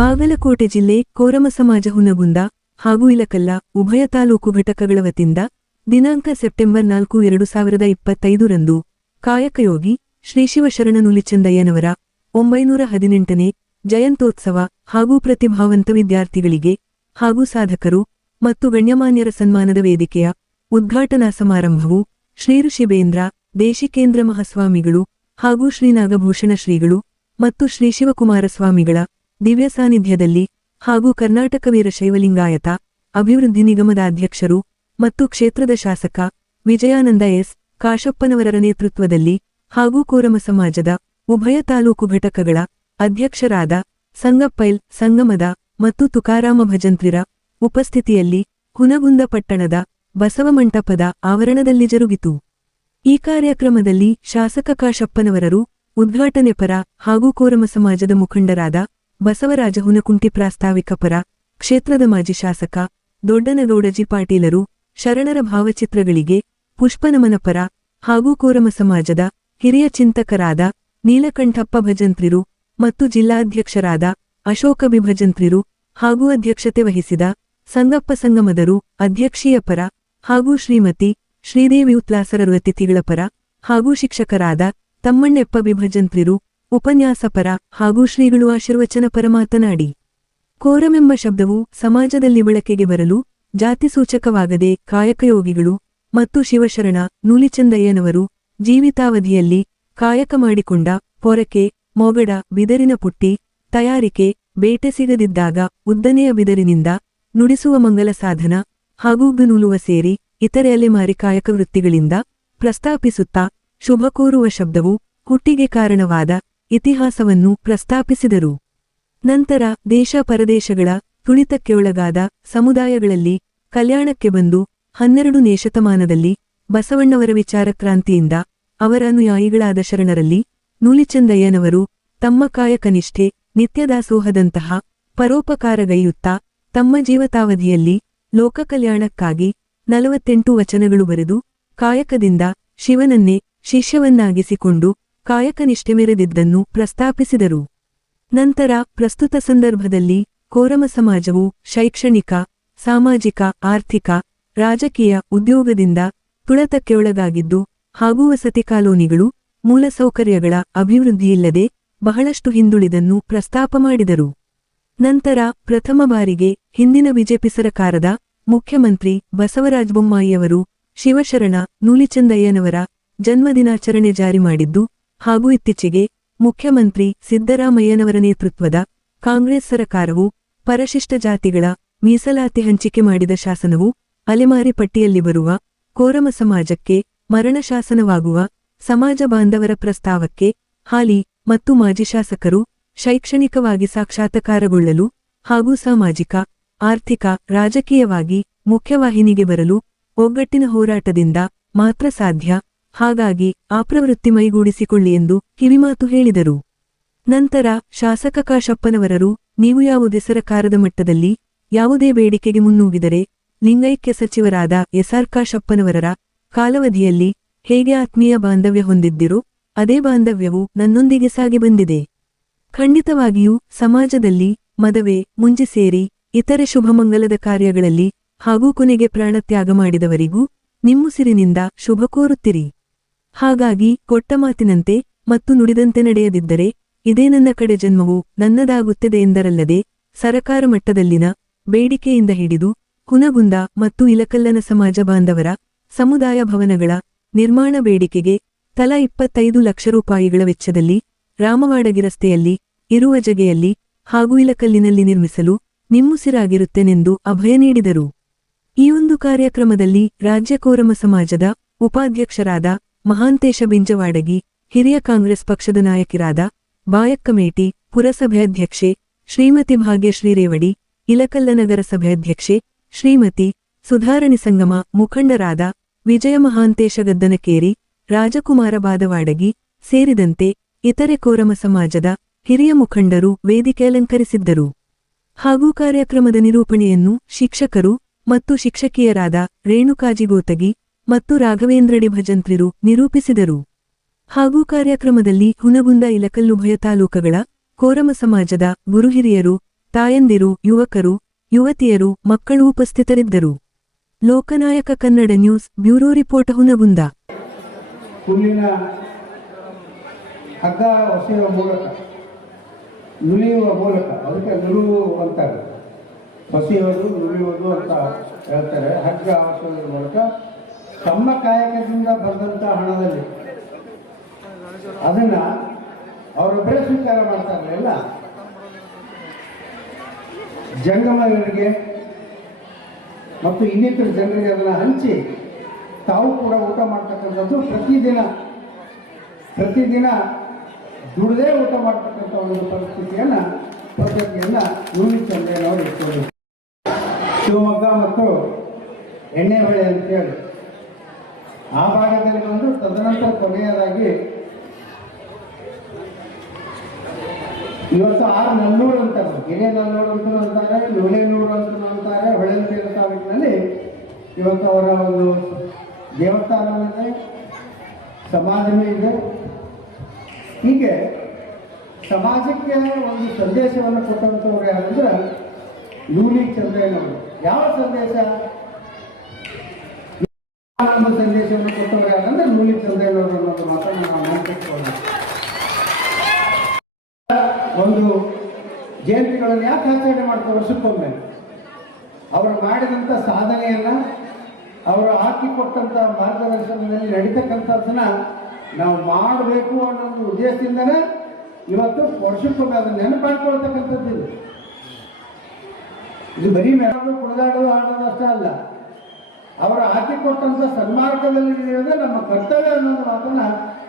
ಬಾಗಲಕೋಟೆ ಜಿಲ್ಲೆ ಕೋರಮ ಸಮಾಜ ಹುನಗುಂದ ಹಾಗೂ ಇಲಕಲ್ಲ ಉಭಯ ತಾಲೂಕು ಘಟಕಗಳ ವತಿಯಿಂದ ದಿನಾಂಕ ಸೆಪ್ಟೆಂಬರ್ 4, 2025 ರಂದು ಕಾಯಕಯೋಗಿ ಶ್ರೀ ಶಿವಶರಣ ನುಲಿಚಂದಯ್ಯನವರ 918ನೇ ಜಯಂತ್ಯೋತ್ಸವ ಹಾಗೂ ಪ್ರತಿಭಾವಂತ ವಿದ್ಯಾರ್ಥಿಗಳಿಗೆ ಹಾಗೂ ಸಾಧಕರು ಮತ್ತು ಗಣ್ಯಮಾನ್ಯರ ಸನ್ಮಾನದ ವೇದಿಕೆಯ ಉದ್ಘಾಟನಾ ಸಮಾರಂಭವು ಶ್ರೀ ಋಷಿಬೇಂದ್ರ ದೇಶಿಕೇಂದ್ರ ಮಹಾಸ್ವಾಮಿಗಳು ಹಾಗೂ ಶ್ರೀ ನಾಗಭೂಷಣ ಶ್ರೀಗಳು ಮತ್ತು ಶ್ರೀ ಶಿವಕುಮಾರ ಸ್ವಾಮಿಗಳ ದಿವ್ಯ ಸಾನ್ನಿಧ್ಯದಲ್ಲಿ ಹಾಗೂ ಕರ್ನಾಟಕ ವೀರಶೈವಲಿಂಗಾಯತ ಅಭಿವೃದ್ಧಿ ನಿಗಮದ ಅಧ್ಯಕ್ಷರು ಮತ್ತು ಕ್ಷೇತ್ರದ ಶಾಸಕ ವಿಜಯಾನಂದ ಎಸ್ ಕಾಶಪ್ಪನವರ ನೇತೃತ್ವದಲ್ಲಿ ಹಾಗೂ ಕೋರಮ ಸಮಾಜದ ಉಭಯ ತಾಲೂಕು ಘಟಕಗಳ ಅಧ್ಯಕ್ಷರಾದ ಸಂಗಪ್ಪೈಲ್ ಸಂಗಮದ ಮತ್ತು ತುಕಾರಾಮ ಭಜಂತ್ರಿರ ಉಪಸ್ಥಿತಿಯಲ್ಲಿ ಹುನಗುಂದ ಪಟ್ಟಣದ ಬಸವ ಮಂಟಪದ ಆವರಣದಲ್ಲಿ ಜರುಗಿತು. ಈ ಕಾರ್ಯಕ್ರಮದಲ್ಲಿ ಶಾಸಕ ಕಾಶಪ್ಪನವರರು ಉದ್ಘಾಟನೆ ಪರ ಹಾಗೂ ಕೋರಮ ಸಮಾಜದ ಮುಖಂಡರಾದ ಬಸವರಾಜ ಹುನಕುಂಟಿ ಪ್ರಾಸ್ತಾವಿಕ ಪರ, ಕ್ಷೇತ್ರದ ಮಾಜಿ ಶಾಸಕ ದೊಡ್ಡನಗೌಡಜಿ ಪಾಟೀಲರು ಶರಣರ ಭಾವಚಿತ್ರಗಳಿಗೆ ಪುಷ್ಪನಮನ ಪರ ಹಾಗೂ ಕೋರಮ ಸಮಾಜದ ಹಿರಿಯ ಚಿಂತಕರಾದ ನೀಲಕಂಠಪ್ಪ ಭಜಂತ್ರಿರು ಮತ್ತು ಜಿಲ್ಲಾಧ್ಯಕ್ಷರಾದ ಅಶೋಕ ಬಿ ಭಜಂತ್ರಿರು ಹಾಗೂ ಅಧ್ಯಕ್ಷತೆ ವಹಿಸಿದ ಸಂಗಪ್ಪ ಸಂಗಮದರು ಅಧ್ಯಕ್ಷೀಯ ಪರ ಹಾಗೂ ಶ್ರೀಮತಿ ಶ್ರೀದೇವಿ ಉತ್ಲಾಸರರು ಅತಿಥಿಗಳ ಪರ ಹಾಗೂ ಶಿಕ್ಷಕರಾದ ತಮ್ಮಣ್ಣೆಪ್ಪ ಬಿ ಭಜಂತ್ರಿರು ಉಪನ್ಯಾಸ ಪರ ಹಾಗೂ ಶ್ರೀಗಳು ಆಶೀರ್ವಚನ ಪರ ಮಾತನಾಡಿ, ಕೋರಮೆಂಬ ಶಬ್ದವು ಸಮಾಜದಲ್ಲಿ ಬಳಕೆಗೆ ಬರಲು ಜಾತಿಸೂಚಕವಾಗದೆ ಕಾಯಕಯೋಗಿಗಳು ಮತ್ತು ಶಿವಶರಣ ನೂಲಿಚಂದಯ್ಯನವರು ಜೀವಿತಾವಧಿಯಲ್ಲಿ ಕಾಯಕ ಮಾಡಿಕೊಂಡ ಪೊರಕೆ, ಮೊಗಡ, ಬಿದರಿನ ಪುಟ್ಟಿ ತಯಾರಿಕೆ, ಬೇಟೆ ಸಿಗದಿದ್ದಾಗ ಉದ್ದನೆಯ ಬಿದರಿನಿಂದ ನುಡಿಸುವ ಮಂಗಲ ಸಾಧನ ಹಾಗೂ ನೂಲುವ ಸೇರಿ ಇತರೆ ಅಲೆಮಾರಿ ಕಾಯಕ ವೃತ್ತಿಗಳಿಂದ ಪ್ರಸ್ತಾಪಿಸುತ್ತಾ ಶುಭ ಕೋರುವ ಶಬ್ದವು ಹುಟ್ಟಿಗೆ ಕಾರಣವಾದ ಇತಿಹಾಸವನ್ನು ಪ್ರಸ್ತಾಪಿಸಿದರು. ನಂತರ ದೇಶ ಪರದೇಶಗಳ ತುಳಿತಕ್ಕೆ ಒಳಗಾದ ಸಮುದಾಯಗಳಲ್ಲಿ ಕಲ್ಯಾಣಕ್ಕೆ ಬಂದು 12ನೇ ಶತಮಾನದಲ್ಲಿ ಬಸವಣ್ಣವರ ವಿಚಾರಕ್ರಾಂತಿಯಿಂದ ಅವರ ಅನುಯಾಯಿಗಳಾದ ಶರಣರಲ್ಲಿ ನೂಲಿಚಂದಯ್ಯನವರು ತಮ್ಮ ಕಾಯಕನಿಷ್ಠೆ ನಿತ್ಯದಾಸೋಹದಂತಹ ಪರೋಪಕಾರಗೈಯುತ್ತಾ ತಮ್ಮ ಜೀವಿತಾವಧಿಯಲ್ಲಿ ಲೋಕ ಕಲ್ಯಾಣಕ್ಕಾಗಿ 48 ವಚನಗಳು ಬರೆದು ಕಾಯಕದಿಂದ ಶಿವನನ್ನೇ ಶಿಷ್ಯವನ್ನಾಗಿಸಿಕೊಂಡು ಕಾಯಕನಿಷ್ಠೆ ಮೆರೆದಿದ್ದನ್ನು ಪ್ರಸ್ತಾಪಿಸಿದರು. ನಂತರ ಪ್ರಸ್ತುತ ಸಂದರ್ಭದಲ್ಲಿ ಕೋರಮ ಸಮಾಜವು ಶೈಕ್ಷಣಿಕ, ಸಾಮಾಜಿಕ, ಆರ್ಥಿಕ, ರಾಜಕೀಯ, ಉದ್ಯೋಗದಿಂದ ತುಳಿತಕ್ಕೆ ಒಳಗಾಗಿದ್ದು ಹಾಗೂ ವಸತಿ ಕಾಲೋನಿಗಳು, ಮೂಲಸೌಕರ್ಯಗಳ ಅಭಿವೃದ್ಧಿಯಿಲ್ಲದೆ ಬಹಳಷ್ಟು ಹಿಂದುಳಿದನ್ನು ಪ್ರಸ್ತಾಪ ಮಾಡಿದರು. ನಂತರ ಪ್ರಥಮ ಬಾರಿಗೆ ಹಿಂದಿನ ಬಿಜೆಪಿ ಸರಕಾರದ ಮುಖ್ಯಮಂತ್ರಿ ಬಸವರಾಜ ಬೊಮ್ಮಾಯಿಯವರು ಶಿವಶರಣ ನೂಲಿಚಂದಯ್ಯನವರ ಜನ್ಮದಿನಾಚರಣೆ ಜಾರಿ ಮಾಡಿದ್ದು ಹಾಗೂ ಇತ್ತೀಚೆಗೆ ಮುಖ್ಯಮಂತ್ರಿ ಸಿದ್ದರಾಮಯ್ಯನವರ ನೇತೃತ್ವದ ಕಾಂಗ್ರೆಸ್ ಸರಕಾರವು ಪರಿಶಿಷ್ಟ ಜಾತಿಗಳ ಮೀಸಲಾತಿ ಹಂಚಿಕೆ ಮಾಡಿದ ಶಾಸನವು ಅಲೆಮಾರಿ ಪಟ್ಟಿಯಲ್ಲಿ ಬರುವ ಕೋರಮ ಸಮಾಜಕ್ಕೆ ಮರಣ ಶಾಸನವಾಗುವ ಸಮಾಜ ಬಾಂಧವರ ಪ್ರಸ್ತಾವಕ್ಕೆ ಹಾಲಿ ಮತ್ತು ಮಾಜಿ ಶಾಸಕರು ಶೈಕ್ಷಣಿಕವಾಗಿ ಸಾಕ್ಷಾತ್ಕಾರಗೊಳ್ಳಲು ಹಾಗೂ ಸಾಮಾಜಿಕ, ಆರ್ಥಿಕ, ರಾಜಕೀಯವಾಗಿ ಮುಖ್ಯವಾಹಿನಿಗೆ ಬರಲು ಒಗ್ಗಟ್ಟಿನ ಹೋರಾಟದಿಂದ ಮಾತ್ರ ಸಾಧ್ಯ. ಹಾಗಾಗಿ ಆ ಪ್ರವೃತ್ತಿ ಮೈಗೂಡಿಸಿಕೊಳ್ಳಿ ಎಂದು ಕಿವಿಮಾತು ಹೇಳಿದರು. ನಂತರ ಶಾಸಕ ಕಾಶಪ್ಪನವರರು ನೀವು ಯಾವುದೇ ಸರಕಾರದ ಮಟ್ಟದಲ್ಲಿ ಯಾವುದೇ ಬೇಡಿಕೆಗೆ ಮುನ್ನುಗ್ಗಿದರೆ ಲಿಂಗೈಕ್ಯ ಸಚಿವರಾದ ಎಸ್.ಆರ್. ಕಾಶಪ್ಪನವರರ ಕಾಲಾವಧಿಯಲ್ಲಿ ಹೇಗೆ ಆತ್ಮೀಯ ಬಾಂಧವ್ಯ ಹೊಂದಿದ್ದಿರೋ ಅದೇ ಬಾಂಧವ್ಯವು ನನ್ನೊಂದಿಗೆ ಸಾಗಿ ಬಂದಿದೆ. ಖಂಡಿತವಾಗಿಯೂ ಸಮಾಜದಲ್ಲಿ ಮದುವೆ, ಮುಂಜಿ ಸೇರಿ ಇತರೆ ಶುಭಮಂಗಲದ ಕಾರ್ಯಗಳಲ್ಲಿ ಹಾಗೂ ಕೊನೆಗೆ ಪ್ರಾಣತ್ಯಾಗ ಮಾಡಿದವರಿಗೂ ನಿಮ್ಮುಸಿರಿನಿಂದ ಶುಭ ಕೋರುತ್ತಿರಿ. ಹಾಗಾಗಿ ಕೊಟ್ಟ ಮಾತಿನಂತೆ ಮತ್ತು ನುಡಿದಂತೆ ನಡೆಯದಿದ್ದರೆ ಇದೇ ನನ್ನ ಕಡೆ ಜನ್ಮವು ನನ್ನದಾಗುತ್ತದೆ ಎಂದರಲ್ಲದೆ ಸರಕಾರ ಮಟ್ಟದಲ್ಲಿನ ಬೇಡಿಕೆಯಿಂದ ಹಿಡಿದು ಹುನಗುಂದ ಮತ್ತು ಇಲಕಲ್ಲನ ಸಮಾಜ ಬಾಂಧವರ ಸಮುದಾಯ ಭವನಗಳ ನಿರ್ಮಾಣ ಬೇಡಿಕೆಗೆ ತಲಾ 25 ಲಕ್ಷ ರೂಪಾಯಿಗಳ ವೆಚ್ಚದಲ್ಲಿ ರಾಮವಾಡಗಿ ರಸ್ತೆಯಲ್ಲಿ ಇರುವ ಜಗೆಯಲ್ಲಿ ಹಾಗೂ ಇಲಕಲ್ಲಿನಲ್ಲಿ ನಿರ್ಮಿಸಲು ನಿಮ್ಮುಸಿರಾಗಿರುತ್ತೇನೆಂದು ಅಭಯ ನೀಡಿದರು. ಈ ಒಂದು ಕಾರ್ಯಕ್ರಮದಲ್ಲಿ ರಾಜ್ಯ ಕೋರಮ ಸಮಾಜದ ಉಪಾಧ್ಯಕ್ಷರಾದ ಮಹಾಂತೇಶ ಬಿಂಜವಾಡಗಿ, ಹಿರಿಯ ಕಾಂಗ್ರೆಸ್ ಪಕ್ಷದ ನಾಯಕರಾದ ಬಾಯಕ್ಕಮೇಟಿ, ಪುರಸಭೆ ಅಧ್ಯಕ್ಷೆ ಶ್ರೀಮತಿ ಭಾಗ್ಯಶ್ರೀ ರೇವಡಿ, ಇಲಕಲ್ಲ ನಗರ ಸಭೆ ಅಧ್ಯಕ್ಷೆ ಶ್ರೀಮತಿ ಸುಧಾರಣಿ ಸಂಗಮ, ಮುಖಂಡರಾದ ವಿಜಯ ಮಹಾಂತೇಶ ಗದ್ದನಕೇರಿ, ರಾಜಕುಮಾರ ಬಾದವಾಡಗಿ ಸೇರಿದಂತೆ ಇತರೆ ಕೋರಮ ಸಮಾಜದ ಹಿರಿಯ ಮುಖಂಡರು ವೇದಿಕೆ ಅಲಂಕರಿಸಿದ್ದರು. ಹಾಗೂ ಕಾರ್ಯಕ್ರಮದ ನಿರೂಪಣೆಯನ್ನು ಶಿಕ್ಷಕರು ಮತ್ತು ಶಿಕ್ಷಕಿಯರಾದ ರೇಣುಕಾಜಿ ಗೋತಗಿ ಮತ್ತು ರಾಘವೇಂದ್ರಡಿ ಭಜಂತ್ರಿರು ನಿರೂಪಿಸಿದರು. ಹಾಗೂ ಕಾರ್ಯಕ್ರಮದಲ್ಲಿ ಹುನಗುಂದ ಇಲಕಲ್ಲುಭಯ ತಾಲೂಕುಗಳ ಕೋರಮ ಸಮಾಜದ ಗುರುಹಿರಿಯರು ತಾಯಂದಿರು, ಯುವಕರು, ಯುವತಿಯರು, ಮಕ್ಕಳು ಉಪಸ್ಥಿತರಿದ್ದರು. Lokanayaka Kannada news bureau report Hungund. ಹುಲ್ಲಿನ ಹಗ್ಗ ಹೊಸೆಯುವ ಮೂಲಕ, ನುಲಿಯುವ ಮೂಲಕ, ಅದಕ್ಕೆ ನುಲಿವು ಅಂತಾರೆ, ಹೊಸೆಯುವುದು ನುಲಿಯುವುದು ಅಂತ ಹೇಳ್ತಾರೆ. ಹಗ್ಗ ಹೊಸೆಯುವ ಮೂಲಕ ತಮ್ಮ ಕಾಯಕದಿಂದ ಬಂದಂಥ ಹಣದಲ್ಲಿ ಅದನ್ನ ಅವರೊಬ್ಬರೇ ಸ್ವೀಕಾರ ಮಾಡ್ತಾರೆ. ಎಲ್ಲ ಜಂಗಮರಿಗೆ ಮತ್ತು ಇನ್ನಿತರ ಜನರಿಗೆ ಅದನ್ನು ಹಂಚಿ ತಾವು ಕೂಡ ಊಟ ಮಾಡ್ತಕ್ಕಂಥದ್ದು. ಪ್ರತಿದಿನ ದುಡದೇ ಊಟ ಮಾಡ್ತಕ್ಕಂಥ ಒಂದು ಪದ್ಧತಿಯನ್ನು ನುಲಿ ಚಂದ್ರಯ್ಯನವರು ಇಟ್ಕೊಂಡು, ಶಿವಮೊಗ್ಗ ಮತ್ತು ಎಣ್ಣೆಹೊಳೆ ಅಂತೇಳಿ ಆ ಭಾಗದಲ್ಲಿ ಬಂದು ತದನಂತರ ಕೊನೆಯದಾಗಿ ಇವತ್ತು 6 ನಲ್ಲೂರು ಅಂತಾರೆ, ಹಿರಿಯ ನಲ್ಲೂರು ಅಂತ ಅಂತಾರೆ, ನುಳೆನೂರು ಅಂತ ಅಂತಾರೆ. ಹೊಳೆನೂರಿನ ತಾಲೂಕಿನಲ್ಲಿ ಇವತ್ತು ಅವರ ಒಂದು ದೇವಸ್ಥಾನವಿದೆ, ಸಮಾಜವೇ ಇದೆ. ಹೀಗೆ ಸಮಾಜಕ್ಕೆ ಒಂದು ಸಂದೇಶವನ್ನು ಕೊಟ್ಟಂಥವ್ರು ಯಾರಂದ್ರೆ ನುಲಿ ಚಂದ್ರಯ್ಯನವರು. ಯಾವ ಸಂದೇಶ? ಒಂದು ಸಂದೇಶವನ್ನು ಕೊಟ್ಟವರು ಯಾರಂದ್ರೆ ನುಲಿ ಚಂದ್ರಯ್ಯನವರು ಅನ್ನೋದು ಮಾತನ್ನು ನಾವು ನೆನಪಿಟ್ಕೊಳ್ಳೋಣ. ಒಂದು ಜಯಂತಿಗಳನ್ನು ಯಾಕೆ ಆಚರಣೆ ಮಾಡ್ತಾರೆ? ವರ್ಷಕ್ಕೊಮ್ಮೆ ಅವರು ಮಾಡಿದಂಥ ಸಾಧನೆಯನ್ನ, ಅವರು ಹಾಕಿಕೊಟ್ಟಂಥ ಮಾರ್ಗದರ್ಶನದಲ್ಲಿ ನಡೀತಕ್ಕಂಥದ್ದನ್ನ ನಾವು ಮಾಡಬೇಕು ಅನ್ನೋ ಒಂದು ಉದ್ದೇಶದಿಂದನೇ ಇವತ್ತು ವರ್ಷಕ್ಕೊಮ್ಮೆ ಅದನ್ನು ನೆನಪಾಡ್ಕೊಳ್ತಕ್ಕಂಥದ್ದು. ಇದು ಬರೀ ಮೆರವಣಿಗೆ ಕುಣಿದಾಡೋದು ಆಡೋದು ಅಷ್ಟೇ ಅಲ್ಲ, ಅವರು ಹಾಕಿಕೊಟ್ಟಂಥ ಸನ್ಮಾರ್ಗದಲ್ಲಿ ಇರೋದೇ ನಮ್ಮ ಕರ್ತವ್ಯ ಅನ್ನೋದು ಮಾತನ್ನ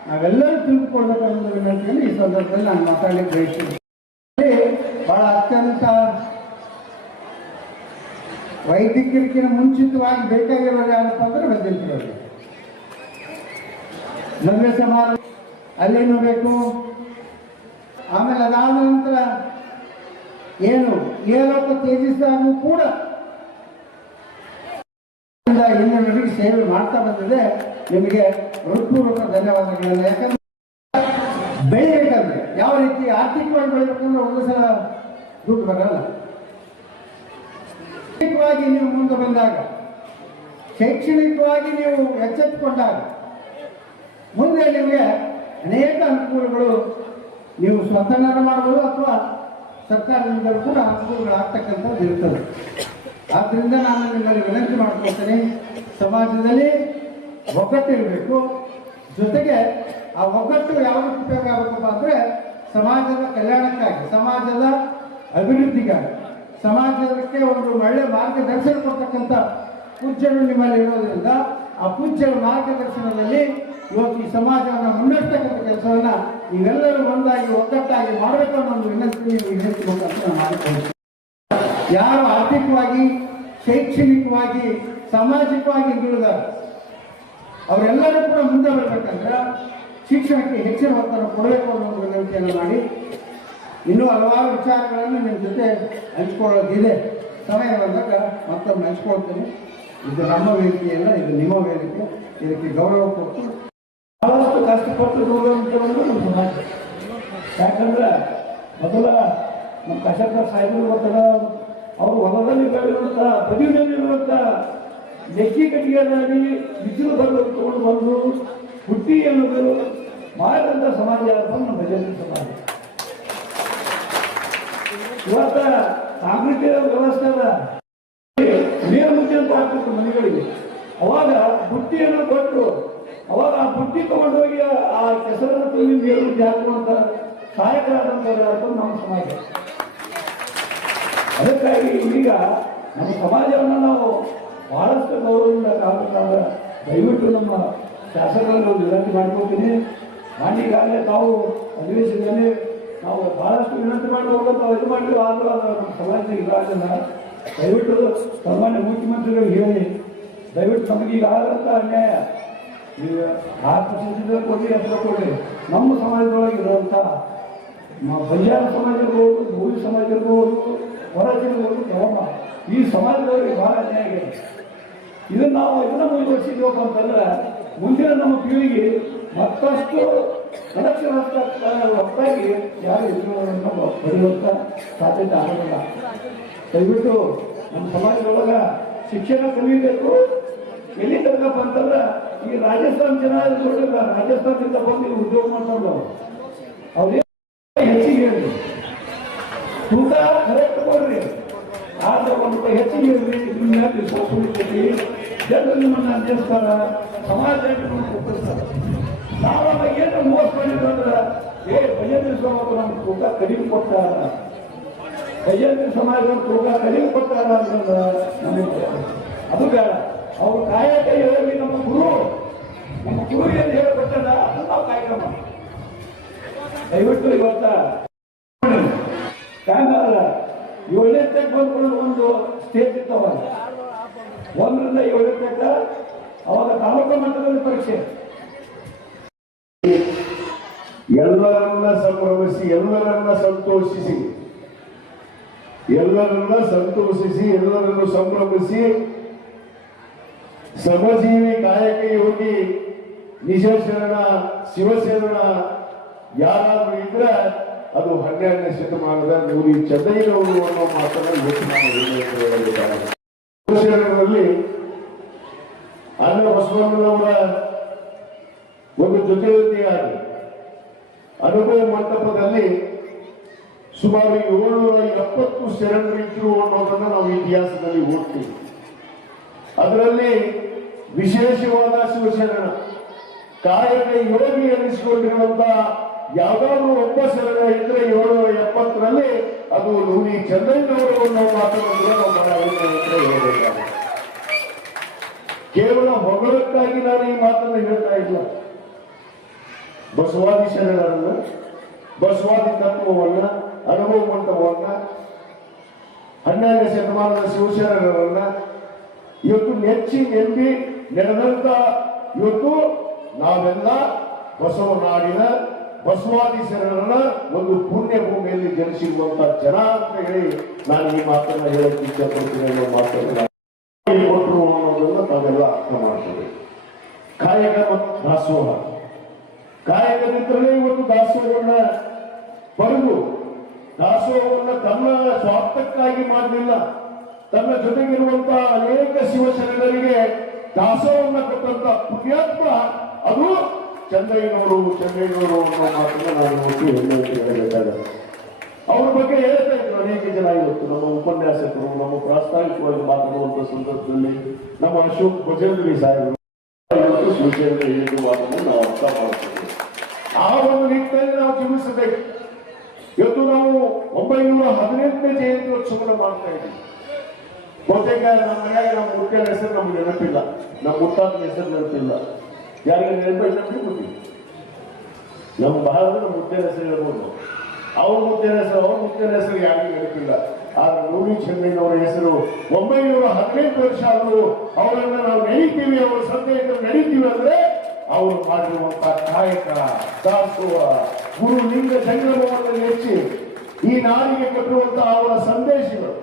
ನಾವೆಲ್ಲರೂ ತಿಳಿದುಕೊಳ್ಬೇಕು ಅನ್ನೋದು ವಿನಂತಿಯಲ್ಲಿ ಈ ಸಂದರ್ಭದಲ್ಲಿ ನಾನು ಮಾತಾಡಲಿಕ್ಕೆ ಬಯಸ್ತೀನಿ. ಬಹಳ ಅತ್ಯಂತ ವೈದ್ಯಕೀಯಕ್ಕಿಂತ ಮುಂಚಿತವಾಗಿ ಬೇಕಾಗಿರೋದು ಯಾರಪ್ಪ ಅಂದ್ರೆ ವೈದ್ಯಕೀಯರು. ಮದುವೆ ಸಮಾರಂಭ ಅಲ್ಲೇನು ಬೇಕು, ಆಮೇಲೆ ಅದಾದ ನಂತರ ಏನು ಏಲೋಕ ತೇಜಿಸಿದಾಗೂ ಕೂಡ ಇನ್ನೊಂದಿಗೆ ಸೇವೆ ಮಾಡ್ತಾ ಬಂದಿದೆ. ನಿಮಗೆ ಹೃತ್ಪೂರ್ವಕ ಧನ್ಯವಾದಗಳನ್ನು. ಯಾಕಂದ್ರೆ ಬೆಳಿಬೇಕಂದ್ರೆ ಯಾವ ರೀತಿ ಆರ್ಥಿಕವಾಗಿ ಬೆಳಿಬೇಕಂದ್ರೆ ಒಂದು ಸಲ ದುಡ್ಡು ಬರಲ್ಲ. ಶೈಕ್ಷಣಿಕವಾಗಿ ನೀವು ಮುಂದೆ ಬಂದಾಗ, ಶೈಕ್ಷಣಿಕವಾಗಿ ನೀವು ಎಚ್ಚೆತ್ತುಕೊಂಡಾಗ ಮುಂದೆ ನಿಮಗೆ ಅನೇಕ ಅನುಕೂಲಗಳು ನೀವು ಸ್ವತಂತ್ರ ಮಾಡ್ಬೋದು ಅಥವಾ ಸರ್ಕಾರದಿಂದ ಕೂಡ ಅನುಕೂಲಗಳಾಗ್ತಕ್ಕಂಥದ್ದು ಇರ್ತದೆ. ಆದ್ದರಿಂದ ನಾನು ನಿಮ್ಮಲ್ಲಿ ವಿನಂತಿ ಮಾಡ್ಕೊಳ್ತೇನೆ, ಸಮಾಜದಲ್ಲಿ ಒಗ್ಗಟ್ಟಿರಬೇಕು. ಜೊತೆಗೆ ಆ ಒಗ್ಗಟ್ಟು ಯಾವುದಕ್ಕೆ ಉಪಯೋಗ ಆಗಬೇಕಪ್ಪ ಅಂದರೆ ಸಮಾಜದ ಕಲ್ಯಾಣಕ್ಕಾಗಿ, ಸಮಾಜದ ಅಭಿವೃದ್ಧಿಗಾಗಿ, ಸಮಾಜಕ್ಕೆ ಒಂದು ಒಳ್ಳೆ ಮಾರ್ಗದರ್ಶನ ಕೊಡ್ತಕ್ಕಂಥ ಪೂಜ್ಯರು ನಿಮ್ಮಲ್ಲಿ ಇರೋದ್ರಿಂದ ಆ ಪೂಜ್ಯರ ಮಾರ್ಗದರ್ಶನದಲ್ಲಿ ಇವತ್ತು ಈ ಸಮಾಜವನ್ನು ಮುನ್ನಡೆಸ್ತಕ್ಕಂಥ ಕೆಲಸವನ್ನು ನೀವೆಲ್ಲರೂ ಒಂದಾಗಿ ಒಗ್ಗಟ್ಟಾಗಿ ಮಾಡಬೇಕು ಅನ್ನೋ ಒಂದು ವಿನಂತಿ ನೀವು ಹೇಳ್ತಿರ್ಬೇಕಂತ ನಾನು ಮಾಡಿಕೊಳ್ಳಿ. ಯಾರು ಆರ್ಥಿಕವಾಗಿ, ಶೈಕ್ಷಣಿಕವಾಗಿ, ಸಾಮಾಜಿಕವಾಗಿ ಹಿಂದುಳಿದಾರೆ ಅವರೆಲ್ಲರೂ ಕೂಡ ಮುಂದೆ ಬರಬೇಕಂದ್ರೆ ಶಿಕ್ಷಣಕ್ಕೆ ಹೆಚ್ಚಿನ ಒತ್ತನ್ನು ಕೊಡಬೇಕು ಅನ್ನೋ ಒಂದು ವಿನಂತಿಯನ್ನು ಮಾಡಿ ಇನ್ನೂ ಹಲವಾರು ವಿಚಾರಗಳನ್ನು ನಿಮ್ಮ ಜೊತೆ ಹಂಚ್ಕೊಳ್ಳೋದಿದೆ. ಸಮಯ ಬಂದಾಗ ಮತ್ತೊಮ್ಮೆ ಹಂಚ್ಕೊಳ್ತೀನಿ. ಇದು ನಮ್ಮ ವೇದಿಕೆಯಲ್ಲ, ಇದು ನಿಮ್ಮ ವೇದಿಕೆ. ಇದಕ್ಕೆ ಗೌರವ ಕೊಟ್ಟು ಬಹಳಷ್ಟು ಕಷ್ಟಪಟ್ಟು ಗೌರವಿಸುವಂಥದ್ದು ನಮ್ಮ ಸಮಾಜ. ಯಾಕಂದ್ರೆ ಮೊದಲ ನಮ್ಮ ಕಶಪ್ಪ ಸಾಹೇಬರು ಬರ್ತಾರೆ, ಅವರು ಹೊಲದಲ್ಲಿ ಬೆಳೆಯುವಂಥ, ಬದಿಯಲ್ಲಿರುವಂಥ ಲೆಕ್ಕಿ ಕಟ್ಟಿಗೆದಾಗಿ ಬಿಸಿಲು ತಗೊಂಡು ಬಂದು ಹುಟ್ಟಿ ಅನ್ನೋದು ಮಾಡಿದಂಥ ಸಮಾಜ ನಮ್ಮ ಭಜನೆ ಸಮಾಜ. ಇವತ್ತ ಕಾಂಕ್ರೀಟ್ ವ್ಯವಸ್ಥೆ ಅದ, ನೀರು ಮುದ್ದೆ ಅಂತ ಹಾಕ್ಬೇಕು ಮನೆಗಳಿಗೆ. ಅವಾಗ ಬುಟ್ಟಿಯನ್ನು ಕೊಟ್ಟು ಅವಾಗ ಆ ಬುಟ್ಟಿ ತಗೊಂಡೋಗಿ ಆ ಕೆಸರನ್ನು ತುಂಬಿ ನೀರು ಮುದ್ದೆ ಹಾಕುವಂಥ ಸಹಾಯಕರಾದಂಥದ್ದು ನಮ್ಮ ಸಮಾಜ. ಅದಕ್ಕಾಗಿ ಈಗ ನಮ್ಮ ಸಮಾಜವನ್ನು ನಾವು ಬಹಳಷ್ಟು ಗೌರವದಿಂದ ಕಾಣಬೇಕಾದ ದಯವಿಟ್ಟು ನಮ್ಮ ಶಾಸಕರನ್ನು ಒಂದು ವಿನಂತಿ ಮಾಡ್ಕೊಳ್ತೀನಿ. ಈಗಾಗಲೇ ತಾವು ಅಧಿವೇಶನದಲ್ಲಿ ನಾವು ಬಹಳಷ್ಟು ವಿನಂತಿ ಮಾಡಿ ಹೋಗೋದು ಇದು ಮಾಡಿ, ಆದರೂ ನಮ್ಮ ಸಮಾಜದ ಇದಾಗಲ್ಲ. ದಯವಿಟ್ಟು ಸಾಮಾನ್ಯ ಮುಖ್ಯಮಂತ್ರಿಗಳಿಗೆ ಹೇಳಿ, ದಯವಿಟ್ಟು ನಮಗೀಗ ಆಗಂತ ಅನ್ಯಾಯ ನೀವು 6% ಕೊಡಿ, 10 ಕೊಡಿ. ನಮ್ಮ ಸಮಾಜದೊಳಗೆ ಇರುವಂಥ ಬಂಜಾರ ಸಮಾಜ ಇರ್ಬೋದು, ಭೂಮಿ ಸಮಾಜ ಇರ್ಬೋದು, ಹೊರಜಿರ್ಬೋದು, ಪ್ರಭಾವ ಈ ಸಮಾಜದವರಿಗೆ ಬಹಳ ಅನ್ಯಾಯ ಆಗಿದೆ. ಇದನ್ನು ಮುಂದುವರಿಸಿದ್ವಪ್ಪ ಅಂತಂದ್ರೆ ಮುಂದಿನ ನಮ್ಮ ಪೀಳಿಗೆ ಮತ್ತಷ್ಟು ಎಲೆಕ್ಷನ್ ಹೊರತಾಗಿ ಯಾರು ಯಜಮಾನರನ್ನು ಪಡೆಯುವಂಥ ಸಾಧ್ಯತೆ ಆಗೋದಿಲ್ಲ. ದಯವಿಟ್ಟು ನಮ್ಮ ಸಮಾಜದೊಳಗೆ ಶಿಕ್ಷಣ ಕಲಿಯಬೇಕು. ಎಲ್ಲಿ ತನಕ ಅಂತಂದ್ರೆ ಈ ರಾಜಸ್ಥಾನ ಜನ ನೋಡಿಲ್ಲ, ರಾಜಸ್ಥಾನದಿಂದ ಬಂದು ಇಲ್ಲಿ ಉದ್ಯೋಗ ಮಾಡ್ಕೊಂಡು ಅವ್ರಿಗೆ ಹೆಚ್ಚಿಗೆ ಹೇಳಿ ಊಟ ಕರೆಕ್ಟ್ ಕೊಡ್ರಿ, ಆದ್ರೆ ಒಂದು ರೂಪಾಯಿ ಹೆಚ್ಚಿಗೆ ಹೇಳ್ರಿ. ಜನರು ನಿಮ್ಮನ್ನು ಅಂಜಿಸ್ತಾರ, ಸಮಾಜ ಒಪ್ಪಿಸ್ತಾರೆ. ನಾವಾಗ ಏನು ಮೋಸ ಮಾಡಿದ್ರು ಅಂದ್ರೆ ಭಜಂತ್ರಿ ಸಮಾಜ ನಮ್ಗೆ ತೂಕ ಕಡಿಮೆ ಕೊಡ್ತಾರ, ಭಜಂತ್ರಿ ಸಮಾಜ ತೂಕ ಕಡಿಮೆ ಕೊಡ್ತಾರ ಅಂತಂದ್ರೆ ನಮಗೆ ಅದು ಬೇಡ. ಅವ್ರು ಕಾಯಕ ಹೇಳಿ ನಮ್ಮ ಗುರು ಏನು ಹೇಳ್ಕೊಟ್ಟಾರ ಅದು ನಾವು ಕಾಯಕ ಮಾಡಿ. ದಯವಿಟ್ಟು ಇವತ್ತ ಕಾಂಗಾರ 7ನೇ ತನಕ ಬಂದ್ಕೊಳ್ಳೋದು ಒಂದು ಸ್ಟೇಜ್ ಇತ್ತವ, 1ರಿಂದ 7ನೇ ತನಕ ಅವಾಗ ತಾಲೂಕು ಮಟ್ಟದಲ್ಲಿ ಪರೀಕ್ಷೆ. ಎಲ್ಲರನ್ನ ಸಂಭ್ರಮಿಸಿ, ಎಲ್ಲರನ್ನ ಸಂತೋಷಿಸಿ, ಎಲ್ಲರನ್ನು ಸಂಭ್ರಮಿಸಿ ಶ್ರಮಜೀವಿ ಕಾಯಕ ಯೋಗಿ ನಿಜಶರಣ ಶಿವಶರಣ ಯಾರಾದ್ರೂ ಇದ್ರೆ ಅದು 12ನೇ ಶತಮಾನದ ನೂರಿ ಚಂದಯ್ಯನವರು ಅನ್ನೋ ಮಾತನ್ನು ಯೋಚನೆ ಶಿವಶರಣರಲ್ಲಿ ಅನ್ನ ಬಸವಣ್ಣನವರ ಒಂದು ಜೊತೆಯಾಗಿ ಅನುಭವ ಮಂಟಪದಲ್ಲಿ ಸುಮಾರು 770 ಶರಣರಿದ್ರು ಅನ್ನೋದನ್ನ ನಾವು ಇತಿಹಾಸದಲ್ಲಿ ಓದ್ತೀವಿ. ಅದರಲ್ಲಿ ವಿಶೇಷವಾದ ಶಿವಶರಣ ಕಾಯಕ ಯೋಗಿ ಎನಿಸಿಕೊಂಡಿರುವಂತ ಯಾವ್ದಾದ್ರು ಒಬ್ಬ ಶರಣ ಇದ್ರೆ 770ರಲ್ಲಿ ಅದು ನೂರಿ ಚಂದಯ್ಯನವರು ಅನ್ನೋ ಮಾತನ್ನು ಹೇಳಬೇಕಾಗುತ್ತೆ. ಕೇವಲ ಹೊಗಳಕ್ಕಾಗಿ ನಾನು ಈ ಮಾತನ್ನು ಹೇಳ್ತಾ ಇಲ್ಲ. ಬಸವಾದಿ ಶರಣರನ್ನ, ಬಸವಾದಿ ತತ್ವವನ್ನ, ಅನುಭವ ಮಂಟಪವನ್ನ, 12ನೇ ಶತಮಾನದ ಶಿವಶರಣರನ್ನ ಇವತ್ತು ನೆಚ್ಚಿ ನೆಂಬಿ ನಡೆದಂತ ಇವತ್ತು ನಾವೆಲ್ಲ ಬಸವನಾಡಿನ ಬಸವಾದಿ ಶರಣರನ್ನ ಒಂದು ಪುಣ್ಯ ಭೂಮಿಯಲ್ಲಿ ಜನಿಸಿರುವಂತ ಜನ ಅಂತ ಹೇಳಿ ನಾನು ಈ ಮಾತನ್ನ ಹೇಳಕ್ಕೆ ಇಷ್ಟಪಡ್ತೀನಿ ಅನ್ನೋ ಮಾತನ್ನ ಕೊಟ್ಟರು ಅನ್ನೋದನ್ನ ತಾವೆಲ್ಲ ಅರ್ಥ ಮಾಡ್ತೇವೆ. ಕಾಯಕ ಮತ್ತು ದಾಸೋಹ, ಕಾಯಕದಿಂದಲೇ ಇವತ್ತು ದಾಸೋಹವನ್ನ ಬರೆದು ದಾಸೋಹವನ್ನ ತನ್ನ ಸ್ವಾರ್ಥಕ್ಕಾಗಿ ಮಾಡಲಿಲ್ಲ, ತನ್ನ ಜೊತೆಗಿರುವಂತಹ ಅನೇಕ ಶಿವಶರಣರಿಗೆ ದಾಸೋಹವನ್ನ ಕೊಟ್ಟಂತ ಪುಣ್ಯಾತ್ಮ ಅದು ಚಂದ್ರಯ್ಯನವರು ಅನ್ನೋ ಮಾತನ್ನ ನಾನು ಇವತ್ತು ಹೆಮ್ಮೆ ಅಂತ ಹೇಳಬೇಕಾಗುತ್ತೆ. ಅವ್ರ ಬಗ್ಗೆ ಹೇಳ್ತಾ ಇದ್ರು ಅನೇಕ ಜನ. ಇವತ್ತು ನಮ್ಮ ಉಪನ್ಯಾಸಕರು, ನಮ್ಮ ಪ್ರಾಸ್ತಾವಿಕವಾಗಿ ಮಾತನಾಡುವಂತ ಸಂದರ್ಭದಲ್ಲಿ ನಮ್ಮ ಅಶೋಕ್ ಭಜಂತ್ರಿ ಸಾಹೇಬರು ಇವತ್ತು ಶಿವಶರಣ ಹೇಳಿದ ಮಾತನ್ನು ನಾವು ಅರ್ಥ ಮಾಡ್ತೇವೆ. ಆ ಒಂದು ನಿಟ್ಟಿನಲ್ಲಿ ನಾವು ಜೀವಿಸಬೇಕು. ಇವತ್ತು ನಾವು 918ನೇ ಜಯಂತಿ ಉತ್ಸವವನ್ನು ಮಾಡ್ತಾ ಇದ್ದೀವಿ. ಬಹುತೇಕ ನಮ್ಮ ಮನೆಯಾಗ ನಮ್ಮ ಮುಖ್ಯನ ಹೆಸರು ನಮ್ಗೆ ನೆನಪಿಲ್ಲ, ನಮ್ಮ ಮುತ್ತಾತನ ಹೆಸರು ನೆನಪಿಲ್ಲ. ಯಾರಿಗೆ ನೆನಪಿಲ್ಲ ನಮ್ಮ ಭಾರತದ ನಮ್ಮ ಮುಖ್ಯನ ಹೆಸರು ಹೇಳ್ಬೋದು. ಅವ್ರ ಮುಖ್ಯನ ಹೆಸರು ಯಾರಿಗೂ ನೆನಪಿಲ್ಲ. ಆದ್ರೆ ನೂರಿ ಚೆನ್ನೈನವರ ಹೆಸರು 918 ವರ್ಷ ಆದರೂ ಅವರನ್ನ ನಾವು ನೆನೀತೀವಿ, ಅವರ ಸಂದೇಶ ನೆನೀತೀವಿ ಅಂದ್ರೆ ಅವರು ಮಾಡಿರುವಂತಹ ಕಾಯಕ, ದಾಸೋಹ, ಗುರು ಲಿಂಗ ಸಂಗಮವನ್ನು ಹೆಚ್ಚಿ ಈ ನಾಡಿಗೆ ಕೊಟ್ಟಿರುವಂತಹ ಅವರ ಸಂದೇಶಗಳು,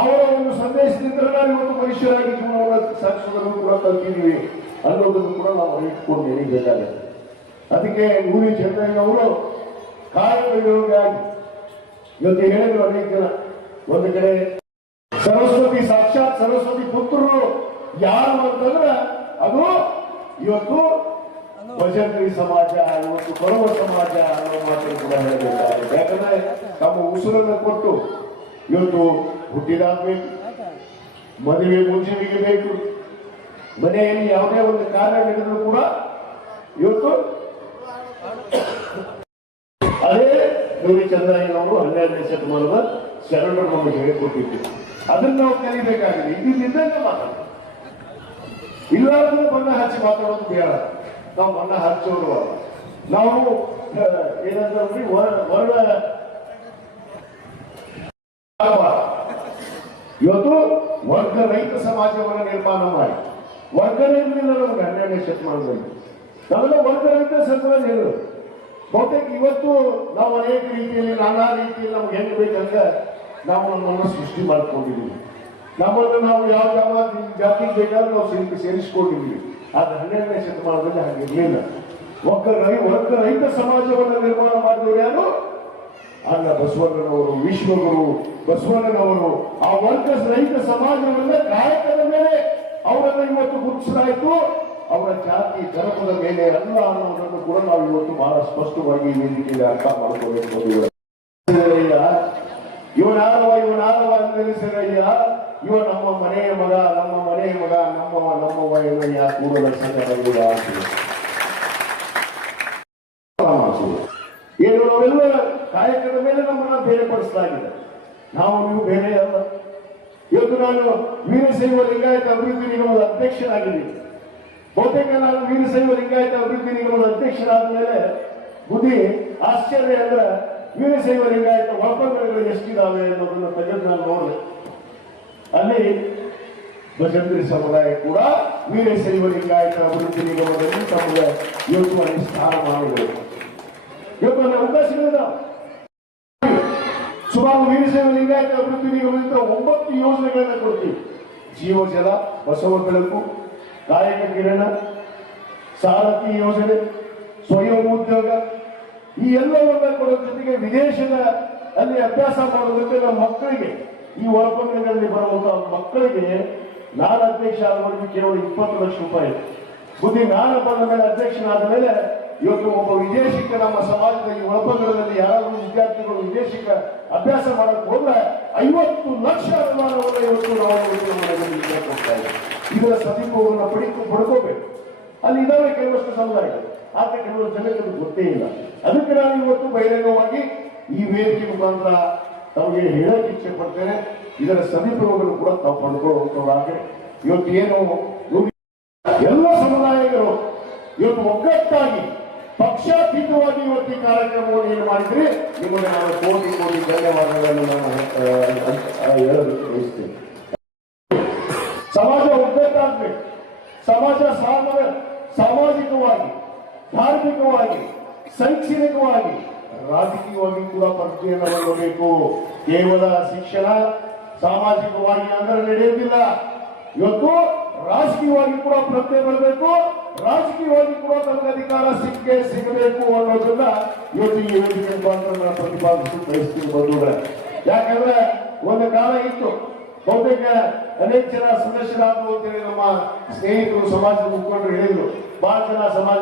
ಅವರ ಒಂದು ಸಂದೇಶದಿಂದ ನಾವು ಇವತ್ತು ಮನುಷ್ಯರಾಗಿ ಜೀವನವನ್ನು ಸಾಗಿಸೋದನ್ನು ಕೂಡ ಕಲ್ತಿದ್ದೀವಿ ಅನ್ನೋದನ್ನು ಕೂಡ ನಾವು ಇಟ್ಕೊಂಡು ನೆನೀಬೇಕಾಗುತ್ತೆ. ಅದಕ್ಕೆ ನೂರಿ ಚೆನ್ನೈನವರು ಕಾಯಕ ಯೋಗಿಯಾಗಿ ಇವತ್ತು ಹೇಳಿದ್ರು ಅನೇಕ ಜನ. ಒಂದು ಕಡೆ ಸರಸ್ವತಿ, ಸಾಕ್ಷಾತ್ ಸರಸ್ವತಿ ಪುತ್ರರು ಯಾರು ಅಂತಂದ್ರೆ ಅದು ಇವತ್ತು ಭಜಂತ್ರಿ ಸಮಾಜ, ಇವತ್ತು ಬರುವ ಸಮಾಜ ಅನ್ನೋ ಮಾತನ್ನು ಕೂಡ ಹೇಳಬೇಕಾಗುತ್ತೆ. ಯಾಕಂದ್ರೆ ತಮ್ಮ ಉಸಿರನ್ನು ಕೊಟ್ಟು ಇವತ್ತು ಹುಟ್ಟಿದಾಗಬೇಕು, ಮದುವೆ ಮುಂಚೆಗೆ ಬೇಕು, ಮನೆಯಲ್ಲಿ ಯಾವುದೇ ಒಂದು ಕಾರ್ಯ ನಡೆದರೂ ಕೂಡ ಇವತ್ತು ಅದೇ ನೂರಿ ಚಂದ್ರಯ್ಯನವರು 12ನೇ ಶತಮಾನದ ಶರಣರು ನಮಗೆ ಹೇಳಿಕೊಟ್ಟಿದ್ರು. ಅದನ್ನು ನಾವು ಕಲಿಬೇಕಾಗಿದೆ. ಇದ್ದಿದ್ದಂಗೆ ಮಾತಾಡ ಇಲ್ಲಾಂದ್ರೆ ಬಣ್ಣ ಹಚ್ಚಿ ಮಾತಾಡೋದು ಬೇಡ. ನಾವು ಬಣ್ಣ ಹಚ್ಚೋರು ಅಲ್ಲ. ನಾವು ಏನಂದ್ರೆ ವರ್ಣ ಇವತ್ತು ವರ್ಗ ರಹಿತ ಸಮಾಜವನ್ನು ನಿರ್ಮಾಣ ಮಾಡಿ, ವರ್ಗನೇ ಇರಲಿಲ್ಲ ನಮಗೆ 12ನೇ ಶತಮಾನದಲ್ಲಿ. ನಾವೆಲ್ಲ ವರ್ಗ ರಹಿತ ಸಮಾಜ ಹೇಳೋದು. ಬಹುತೇಕ ಇವತ್ತು ನಾವು ಅನೇಕ ರೀತಿಯಲ್ಲಿ, ನಾನಾ ರೀತಿಯಲ್ಲಿ ನಮ್ಗೆ ಹೆಂಗ್ ಬೇಕಂದ್ರೆ ನಾವು ನಮ್ಮನ್ನು ಸೃಷ್ಟಿ ಮಾಡ್ಕೊಂಡಿದ್ದೀವಿ. ನಮ್ಮನ್ನು ನಾವು ಯಾವ ಜಾತಿಗೆ ಬೇಕಾದ್ರೂ ನಾವು ಸೇರಿಸ್ಕೊಂಡಿದ್ದೀವಿ. ಆದ್ರೆ 12ನೇ ಶತಮಾನದಲ್ಲಿ ಹಾಗಿರ್ಲಿಲ್ಲ. ವರ್ಗ ರಹಿತ ಸಮಾಜವನ್ನು ನಿರ್ಮಾಣ ಮಾಡಿದವರು ಯಾರು? ಅಣ್ಣ ಬಸವಣ್ಣನವರು, ವಿಶ್ವಗುರು ಬಸವಣ್ಣನವರು. ಆ ವರ್ಗ ರಹಿತ ಸಮಾಜವನ್ನ ಕಾಯಕದ ಮೇಲೆ ಅವರನ್ನ ಇವತ್ತು ಗುರುತಿಸಲಾಯಿತು. ಅವರ ಜಾತಿ ಧರ್ಮದ ಮೇಲೆ ಅಲ್ಲ ಅನ್ನೋದನ್ನು ಕೂಡ ನಾವು ಇವತ್ತು ಬಹಳ ಸ್ಪಷ್ಟವಾಗಿ ಈ ವೇದಿಕೆಯಲ್ಲಿ ಅರ್ಥ ಮಾಡ್ಕೋಬೇಕು. ಇವನಾರವ ಅಂತ ನೆನೆಸಿರಯ್ಯ, ಇವ ನಮ್ಮ ಮನೆಯ ಮಗ, ನಮ್ಮವ ಏನಯ್ಯ ಕೂಡಲ ಸಂಗಡ ಏನು ನಾವೆಲ್ಲ ಕಾಯಕದ ಮೇಲೆ ನಮ್ಮನ್ನ ಬೇರೆಪಡಿಸಲಾಗಿದೆ. ನಾವು ನೀವು ಬೇರೆ ಅಲ್ಲ. ಇವತ್ತು ನಾನು ವೀರಶೈವ ಲಿಂಗಾಯತ ಅಭಿವೃದ್ಧಿ ನಿಗಮದ ಅಧ್ಯಕ್ಷನಾಗಿದ್ದೀನಿ. ಬಹುತೇಕ ನಾನು ವೀರಶೈವ ಲಿಂಗಾಯತ ಅಭಿವೃದ್ಧಿ ನಿಗಮದ ಅಧ್ಯಕ್ಷರಾದ ಮೇಲೆ ಬುದ್ಧಿ ಆಶ್ಚರ್ಯ ಅಂದ್ರೆ ವೀರಶೈವ ಲಿಂಗಾಯತ ಒಪ್ಪಂದಗಳು ಎಷ್ಟಿದಾವೆ ಅನ್ನೋದನ್ನ ತೆಗೆದು ನಾನು ನೋಡಿದೆ. ಅಲ್ಲಿ ಭಜಂತ್ರಿ ಸಮುದಾಯ ಕೂಡ ವೀರಶೈವ ಲಿಂಗಾಯತ ಅಭಿವೃದ್ಧಿ ನಿಗಮದಲ್ಲಿ ತಮಗೆ ಇವತ್ತು ಸ್ಥಾನ ಮಾಡಬೇಕು. ಇವತ್ತು ಅವಕಾಶಗಳಿದಾವೆ. ಸುಮಾರು ವೀರಶೈವ ಲಿಂಗಾಯತ ಅಭಿವೃದ್ಧಿ ನಿಗಮದಿಂದ 9 ಯೋಜನೆಗಳನ್ನ ಕೊಡ್ತೀವಿ. ಜೀವಜಲ, ಬಸವ ಬೆಳಕು, ಕಾಯಕ ಕಿರಣ, ಸಾರಥಿ ಯೋಜನೆ, ಸ್ವಯಂ ಉದ್ಯೋಗ, ಈ ಎಲ್ಲವನ್ನ ಕೊಡೋ ಜೊತೆಗೆ ವಿದೇಶದ ಅಲ್ಲಿ ಅಭ್ಯಾಸ ಮಾಡೋದಕ್ಕೆ ನಮ್ಮ ಮಕ್ಕಳಿಗೆ, ಈ ಒಳಪಂಗಡಗಳಲ್ಲಿ ಬರುವಂತಹ ಮಕ್ಕಳಿಗೆ ನಾನು ಅಧ್ಯಕ್ಷ ಆದವರೆಗೆ ಕೇವಲ 20 ಲಕ್ಷ ರೂಪಾಯಿ. ಬುದ್ಧಿ ನಾನು ಬಂದ ಮೇಲೆ ಅಧ್ಯಕ್ಷನಾದ ಮೇಲೆ ಇವತ್ತು ಒಬ್ಬ ವಿದೇಶಿಕ ನಮ್ಮ ಸಮಾಜದ ಈ ಒಳಪಂಗಡದಲ್ಲಿ ಯಾರಾದರೂ ವಿದ್ಯಾರ್ಥಿಗಳು ವಿದೇಶಿಕ ಅಭ್ಯಾಸ ಮಾಡಕ್ಕೆ ಹೋದ್ರೆ 50 ಲಕ್ಷ ಅನುದಾನವನ್ನು ಇವತ್ತು ನಾವು ಕೊಡ್ತಾ ಇದ್ದೀವಿ. ಇದರ ಸದುಪಯೋಗವನ್ನು ಪಡ್ಕೋಬೇಕು. ಅಲ್ಲಿ ಇದಾವೆ ಕೆಲವಷ್ಟು ಸಮುದಾಯಗಳು, ಆದ್ರೆ ಕೆಲವು ಜನಕ್ಕೆ ಅದು ಗೊತ್ತೇ ಇಲ್ಲ. ಅದಕ್ಕೆ ನಾನು ಇವತ್ತು ಬಹಿರಂಗವಾಗಿ ಈ ವೇದಿಕೆ ಮುಖಾಂತರ ತಮಗೆ ಹೇಳಕ್ಕೆ ಇಚ್ಛೆ ಪಡ್ತೇನೆ. ಇದರ ಸದುಪಯೋಗವನ್ನು ಕೂಡ ತಾವು ಪಡ್ಕೊಳ್ಳುವಂತವ್ರಾಗೆ ಇವತ್ತು ಏನು ಎಲ್ಲ ಸಮುದಾಯಗಳು ಇವತ್ತು ಒಗ್ಗಟ್ಟಾಗಿ ಪಕ್ಷಾತೀತವಾಗಿ ಇವತ್ತು ಈ ಕಾರ್ಯಕ್ರಮವನ್ನು ಏನು ಮಾಡಿದ್ರಿ, ನಿಮಗೆ ನಾನು ಕೋಟಿ ಧನ್ಯವಾದಗಳನ್ನು ನಾನು ಹೇಳಲು ಬಯಸ್ತೇನೆ. ಸಮಾಜ ಒಗ್ಗಟ್ಟಾಗಬೇಕು. ಸಮಾಜ ಸಾಮಾಜಿಕವಾಗಿ, ಧಾರ್ಮಿಕವಾಗಿ, ಶೈಕ್ಷಣಿಕವಾಗಿ, ರಾಜಕೀಯವಾಗಿ ಕೂಡ ಪ್ರಗತಿಯನ್ನು ಹೊಂದಬೇಕು. ಕೇವಲ ಶಿಕ್ಷಣ ಸಾಮಾಜಿಕವಾಗಿ ಅಂದರೆ ನಡೆಯುವುದಿಲ್ಲ. ಇವತ್ತು ರಾಜಕೀಯವಾಗಿ ಕೂಡ ಪ್ರಜ್ಞೆ ಬರಬೇಕು, ರಾಜಕೀಯವಾಗಿ ಕೂಡ ತಮಗೆ ಅಧಿಕಾರ ಸಿಗಬೇಕು ಅನ್ನೋದನ್ನ ಇವತ್ತು ಈ ವೇದಿಕೆ ಮುಖಾಂತರ ಪ್ರತಿಪಾದಿಸಲು ಬಯಸ್ತೀನಿ ಬಂಧುಗಳೇ. ಯಾಕಂದ್ರೆ ಒಂದು ಕಾಲ ಇತ್ತು, ಬಹುತೇಕ ಅನೇಕ ಜನ ಸದಸ್ಯರಾದ್ರು ಅಂತೇಳಿ ನಮ್ಮ ಸ್ನೇಹಿತರು, ಸಮಾಜದ ಮುಖಂಡರು ಹೇಳಿದ್ರು. ಬಹಳ ಜನ ಸಮಾಜ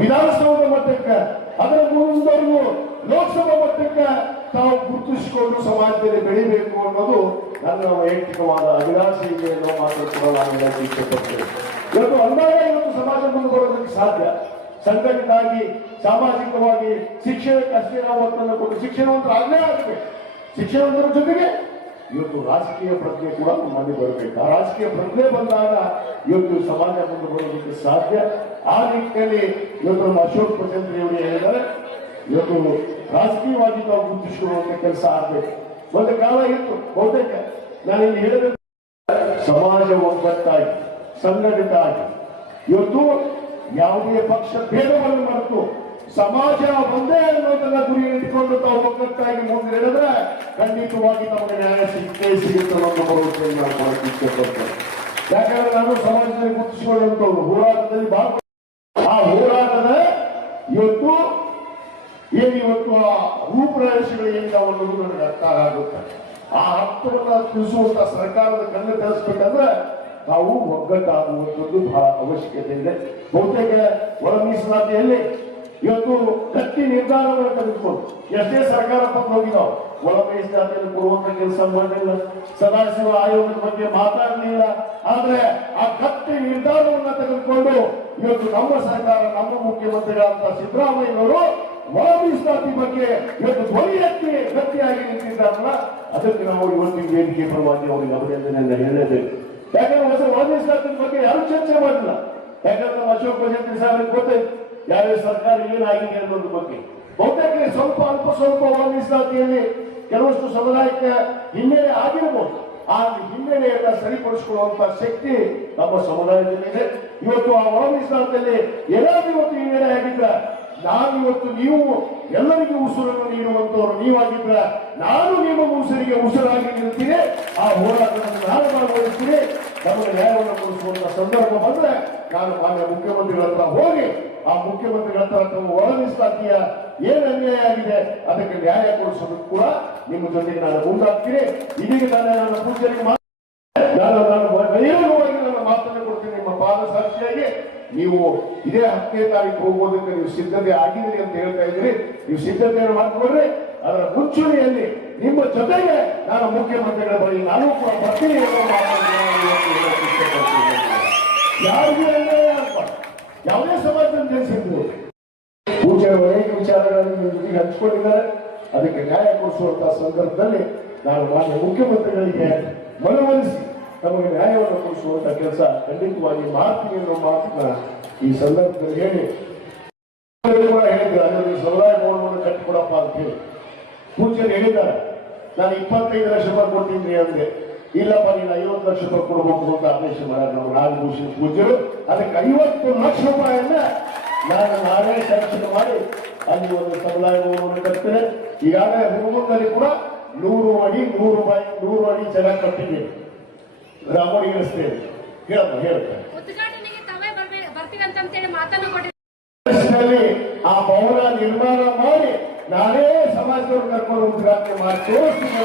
ವಿಧಾನಸೌಧ ಮಟ್ಟಕ್ಕೆ, ಅದರ ಮುಂದವರೆಗೂ ಲೋಕಸಭಾ ಮಟ್ಟಕ್ಕೆ ತಾವು ಗುರುತಿಸಿಕೊಂಡು ಸಮಾಜದಲ್ಲಿ ಬೆಳಿಬೇಕು ಅನ್ನೋದು ನನ್ನ ವೈಯಕ್ತಿಕವಾದ ಅಭಿಲಾಷೆ ಇದೆ ಅನ್ನೋ ಮಾತ್ರ ಕೂಡ ನಾನು ಹೇಳಕ್ಕೆ ಇಷ್ಟಪಡ್ತೇನೆ. ಇವತ್ತು ಅಂದಾಗ ಇವತ್ತು ಸಮಾಜ ಮುಂದೆ ಬರೋದಕ್ಕೆ ಸಾಧ್ಯ. ಸಂಘಟಿತಾಗಿ, ಸಾಮಾಜಿಕವಾಗಿ, ಶಿಕ್ಷಣಕ್ಕೆ ಅಷ್ಟೇ ನಾವು ಒತ್ತನ್ನು ಕೊಟ್ಟು ಶಿಕ್ಷಣವಂತರ ಆಗಲೇ ಆಗಬೇಕು. ಶಿಕ್ಷಣವಂತರ ಜೊತೆಗೆ ಇವತ್ತು ರಾಜಕೀಯ ಪ್ರಜ್ಞೆ ಕೂಡ ನಮ್ಮಲ್ಲಿ ಬರಬೇಕು. ಆ ರಾಜಕೀಯ ಪ್ರಜ್ಞೆ ಬಂದಾಗ ಇವತ್ತು ಸಮಾಜ ಮುಂದೆ ಬರೋದಕ್ಕೆ ಸಾಧ್ಯ. ಆ ನಿಟ್ಟಿನಲ್ಲಿ ಇವತ್ತು ನಮ್ಮ ಅಶೋಕ್ ಭಜಂತ್ರಿ ಅವರು ಹೇಳಿದ್ದಾರೆ, ಇವತ್ತು ರಾಜಕೀಯವಾಗಿ ನಾವು ಗುರುತಿಸಿಕೊಳ್ಳುವಂತ ಕೆಲಸ ಆಗಬೇಕು. ಒಂದು ಕಾಲ ಇತ್ತು, ಬಹುತೇಕ ನಾನು ಇಲ್ಲಿ ಹೇಳಿದ ಸಮಾಜ ಒಗ್ಗಟ್ಟಾಗಿ, ಸಂಘಟಿತ ಆಗಿ, ಇವತ್ತು ಯಾವುದೇ ಪಕ್ಷ ಭೇದವನ್ನು ಮರೆತು ಸಮಾಜ ಒಂದೇ ಅನ್ನೋದನ್ನ ಗುರಿ ಇಟ್ಟುಕೊಂಡು ತಾವು ಒಗ್ಗಟ್ಟಾಗಿ ಮುಂದೆ ಹೇಳಿದ್ರೆ ಖಂಡಿತವಾಗಿ ನಮಗೆ ನ್ಯಾಯ ಸಿಗುತ್ತೆ ಅನ್ನೋದು ಭರವಸೆ ನಾನು ಮಾಡಕ್ಕೆ ಇಷ್ಟಪಡ್ತೇನೆ. ಯಾಕಂದ್ರೆ ನಾನು ಸಮಾಜದಲ್ಲಿ ಗುರುತಿಸಿಕೊಳ್ಳುವಂಥವ್ರು ಹೋರಾಟದಲ್ಲಿ ಆ ಹೋರಾಟದ ಇವತ್ತು ಏನಿವತ್ತು ಆ ರೂಪುರೇಷೆಗಳು ಏನಿದಾವೆ ಅನ್ನೋದು ನನಗೆ ಅರ್ಥ ಆಗುತ್ತೆ. ಆ ಅರ್ಥವನ್ನ ತಿಳಿಸುವಂತ ಸರ್ಕಾರದ ಕಣ್ಣು ತಿಳಿಸ್ಬೇಕಂದ್ರೆ ನಾವು ಒಗ್ಗಟ್ಟಾಗುವಂಥದ್ದು ಬಹಳ ಅವಶ್ಯಕತೆ ಇದೆ. ಬಹುತೇಕ ಒಳ ಮೀಸಲಾತಿಯಲ್ಲಿ ಇವತ್ತು ಗಟ್ಟಿ ನಿರ್ಧಾರವನ್ನು ತೆಗೆದುಕೊಂಡು ಎಷ್ಟೇ ಸರ್ಕಾರ ಪಕ್ಕ ಹೋಗಿದಾವೆ, ಒಳ ಮೀಸಲಾತಿಯನ್ನು ಕೊಡುವಂತ ಕೆಲಸ ಮಾಡಲಿಲ್ಲ, ಸದಾಶಿವ ಆಯೋಗದ ಬಗ್ಗೆ ಮಾತಾಡಲಿಲ್ಲ. ಆದ್ರೆ ಆ ಗಟ್ಟಿ ನಿರ್ಧಾರವನ್ನು ತೆಗೆದುಕೊಂಡು ಇವತ್ತು ನಮ್ಮ ಸರ್ಕಾರ, ನಮ್ಮ ಮುಖ್ಯಮಂತ್ರಿಗಳಾದ ಸಿದ್ದರಾಮಯ್ಯನವರು ಒಳ ಮೀಸಲಾತಿ ಬಗ್ಗೆ ಇವತ್ತು ಧ್ವನಿ ಎತ್ತಿ ಗಟ್ಟಿಯಾಗಿ ನಿಂತಿದ್ದಾರಲ್ಲ, ಅದಕ್ಕೆ ನಾವು ಇವತ್ತಿನ ವೇದಿಕೆ ಪರವಾಗಿ ಅವರಿಗೆ ಅಭಿನಂದನೆಯನ್ನು ಹೇಳಲೇಬೇಕು. ಯಾಕಂದ್ರೆ ಒಳ ಮೀಸಲಾತಿ ಬಗ್ಗೆ ಯಾರು ಚರ್ಚೆ ಮಾಡಿಲ್ಲ. ಯಾಕಂದ್ರೆ ನಮ್ಮ ಅಶೋಕ್ ಭಜಂತ್ರಿ ಸಾಹೇಬ್ ಗೊತ್ತೈತೆ ಯಾವ ಸರ್ಕಾರ ಏನಾಗಿದೆ ಅನ್ನೋದ್ರ ಬಗ್ಗೆ. ಬಹುತೇಕ ಅಲ್ಪ ಸ್ವಲ್ಪ ಒಳ ಮೀಸಲಾತಿಯಲ್ಲಿ ಕೆಲವಷ್ಟು ಸಮುದಾಯಕ್ಕೆ ಹಿನ್ನಡೆ ಆಗಿರಬಹುದು. ಆ ಹಿನ್ನಡೆಯನ್ನ ಸರಿಪಡಿಸಿಕೊಳ್ಳುವಂತ ಶಕ್ತಿ ನಮ್ಮ ಸಮುದಾಯದಲ್ಲಿದೆ. ಇವತ್ತು ಆ ಒಳ ಮೀಸಲಾತಿಯಲ್ಲಿ ಏನಾದ್ರೂ ಇವತ್ತು ಹಿನ್ನಡೆ ಆಗಿದ್ರೆ ನಾನು ಇವತ್ತು ನೀವು ಎಲ್ಲರಿಗೂ ಉಸಿರನ್ನು ನೀಡುವಂತವರು ನೀವಾಗಿದ್ರೆ ನಾನು ನಿಮ್ಮ ಉಸಿರಿಗೆ ಉಸಿರಾಗಿ ನಿಲ್ತೀನಿ. ಆ ಹೋರಾಟವನ್ನು ನಾನು ಭಾಗವಹಿಸ್ತೀನಿ. ನಮಗೆ ನ್ಯಾಯವನ್ನು ಕೊಡಿಸುವಂತ ಸಂದರ್ಭ ಬಂದ್ರೆ ನಾನು ಮಾನ್ಯ ಮುಖ್ಯಮಂತ್ರಿಗಳ ಹತ್ರ ಹೋಗಿ ಆ ಮುಖ್ಯಮಂತ್ರಿಗಳ ಹತ್ರ ತಾವು ಒಳಗಿಸ್ಲಾತೀಯ ಏನ್ ಅನ್ಯಾಯ ಆಗಿದೆ ಅದಕ್ಕೆ ನ್ಯಾಯ ಕೊಡಿಸೋದಕ್ಕೆ ಕೂಡ ನಿಮ್ಮ ಜೊತೆಗೆ ನಾನು ಮುಂದಾಗ್ತೀನಿ. ಇದೀಗ ನನ್ನ ಪೂಜೆಗೆ ನಾನು ಬಹಿರಂಗವಾಗಿ ನನ್ನ ಮಾತನ್ನು ಕೊಡ್ತೀನಿ. ನಿಮ್ಮ ಪಾದ ಸಾಕ್ಷಿಯಾಗಿ ನೀವು ಇದೇ 10ನೇ ತಾರೀಕು ಹೋಗೋದಕ್ಕೆ ನೀವು ಸಿದ್ಧತೆ ಆಗಿದ್ದೀರಿ ಅಂತ ಹೇಳ್ತಾ ಇದ್ದೀರಿ. ನೀವು ಸಿದ್ಧತೆಯನ್ನು ಮಾಡ್ಕೊಂಡ್ರೆ ಅದರ ಮುಂಚೂಣಿಯಲ್ಲಿ ನಿಮ್ಮ ಜೊತೆಗೆ ನಾನು ಮುಖ್ಯಮಂತ್ರಿಗಳ ಬಳಿ ನಾನು ಕೂಡ ಬರ್ತೀನಿ ಅನ್ನೋ ಮಾತನ್ನು ಯಾರಿಗೂ ಅನ್ಯಾಯ ಆಗ್ಬಾರ್ದು. ಯಾವುದೇ ಸಮಾಜದಲ್ಲಿ ಜನಿಸಿದ್ರು ಪೂಜೆ ಅನೇಕ ವಿಚಾರಗಳನ್ನು ನಿಮ್ಮ ಜೊತೆಗೆ ಹಂಚಿಕೊಂಡಿದ್ದಾರೆ. ಅದಕ್ಕೆ ನ್ಯಾಯ ಕೊಡಿಸುವಂತಹ ಸಂದರ್ಭದಲ್ಲಿ ನಾನು ಮಾನ್ಯ ಮುಖ್ಯಮಂತ್ರಿಗಳಿಗೆ ಮನವೊಲಿಸಿ ನಮಗೆ ನ್ಯಾಯವನ್ನು ಕೊಡಿಸುವಂತ ಕೆಲಸ ಖಂಡಿತವಾಗಿ ಮಾಡ್ತೀನಿ ಅನ್ನೋ ಮಾತನ್ನ ಈ ಸಂದರ್ಭದಲ್ಲಿ ಹೇಳಿ ಹೇಳಿದ್ದಾರೆ. ಸಮುದಾಯ ಭವನವನ್ನು ಕಟ್ಟಿಕೊಡಪ್ಪ ಅಂತ ಹೇಳಿ ಪೂಜ್ಯರು ಹೇಳಿದ್ದಾರೆ. ನಾನು 25 ಲಕ್ಷ ರೂಪಾಯಿ ಕೊಡ್ತೀನಿ ಅಂದೆ. ಇಲ್ಲಪ್ಪ ನೀನು 50 ಲಕ್ಷ ರೂಪಾಯಿ ಕೊಡಬೇಕು ಅಂತ ಆದೇಶ ಮಾಡ್ಯಾರ ನಮ್ಮ ನಾಗಭೂಷಣ್ ಪೂಜ್ಯರು. ಅದಕ್ಕೆ 50 ಲಕ್ಷ ರೂಪಾಯಿಯನ್ನ ನಾನೇ ಸ್ಯಾಂಕ್ಷನ್ ಮಾಡಿ ಅಲ್ಲಿ ಒಂದು ಸಮುದಾಯ ಭವನವನ್ನು ಕಟ್ತೇನೆ. ಈಗಾಗಲೇ ಹುಡುಗನಲ್ಲಿ ಕೂಡ 100 ಅಡಿ 100 ಅಡಿ ಜಾಗ ಕಟ್ಟಿದ್ದೇನೆ. ರಾಮೋಡಿ ರಸ್ತೆ ಹೇಳುತ್ತೆ ಆ ಭವನ ನಿರ್ಮಾಣ ಮಾಡಿ ನಾನೇ ಸಮಾಜದವ್ರು ಕರ್ಕೊಂಡು ಉದ್ಘಾಟನೆ ಮಾಡಿ ತೋರಿಸ್ತೀನಿ.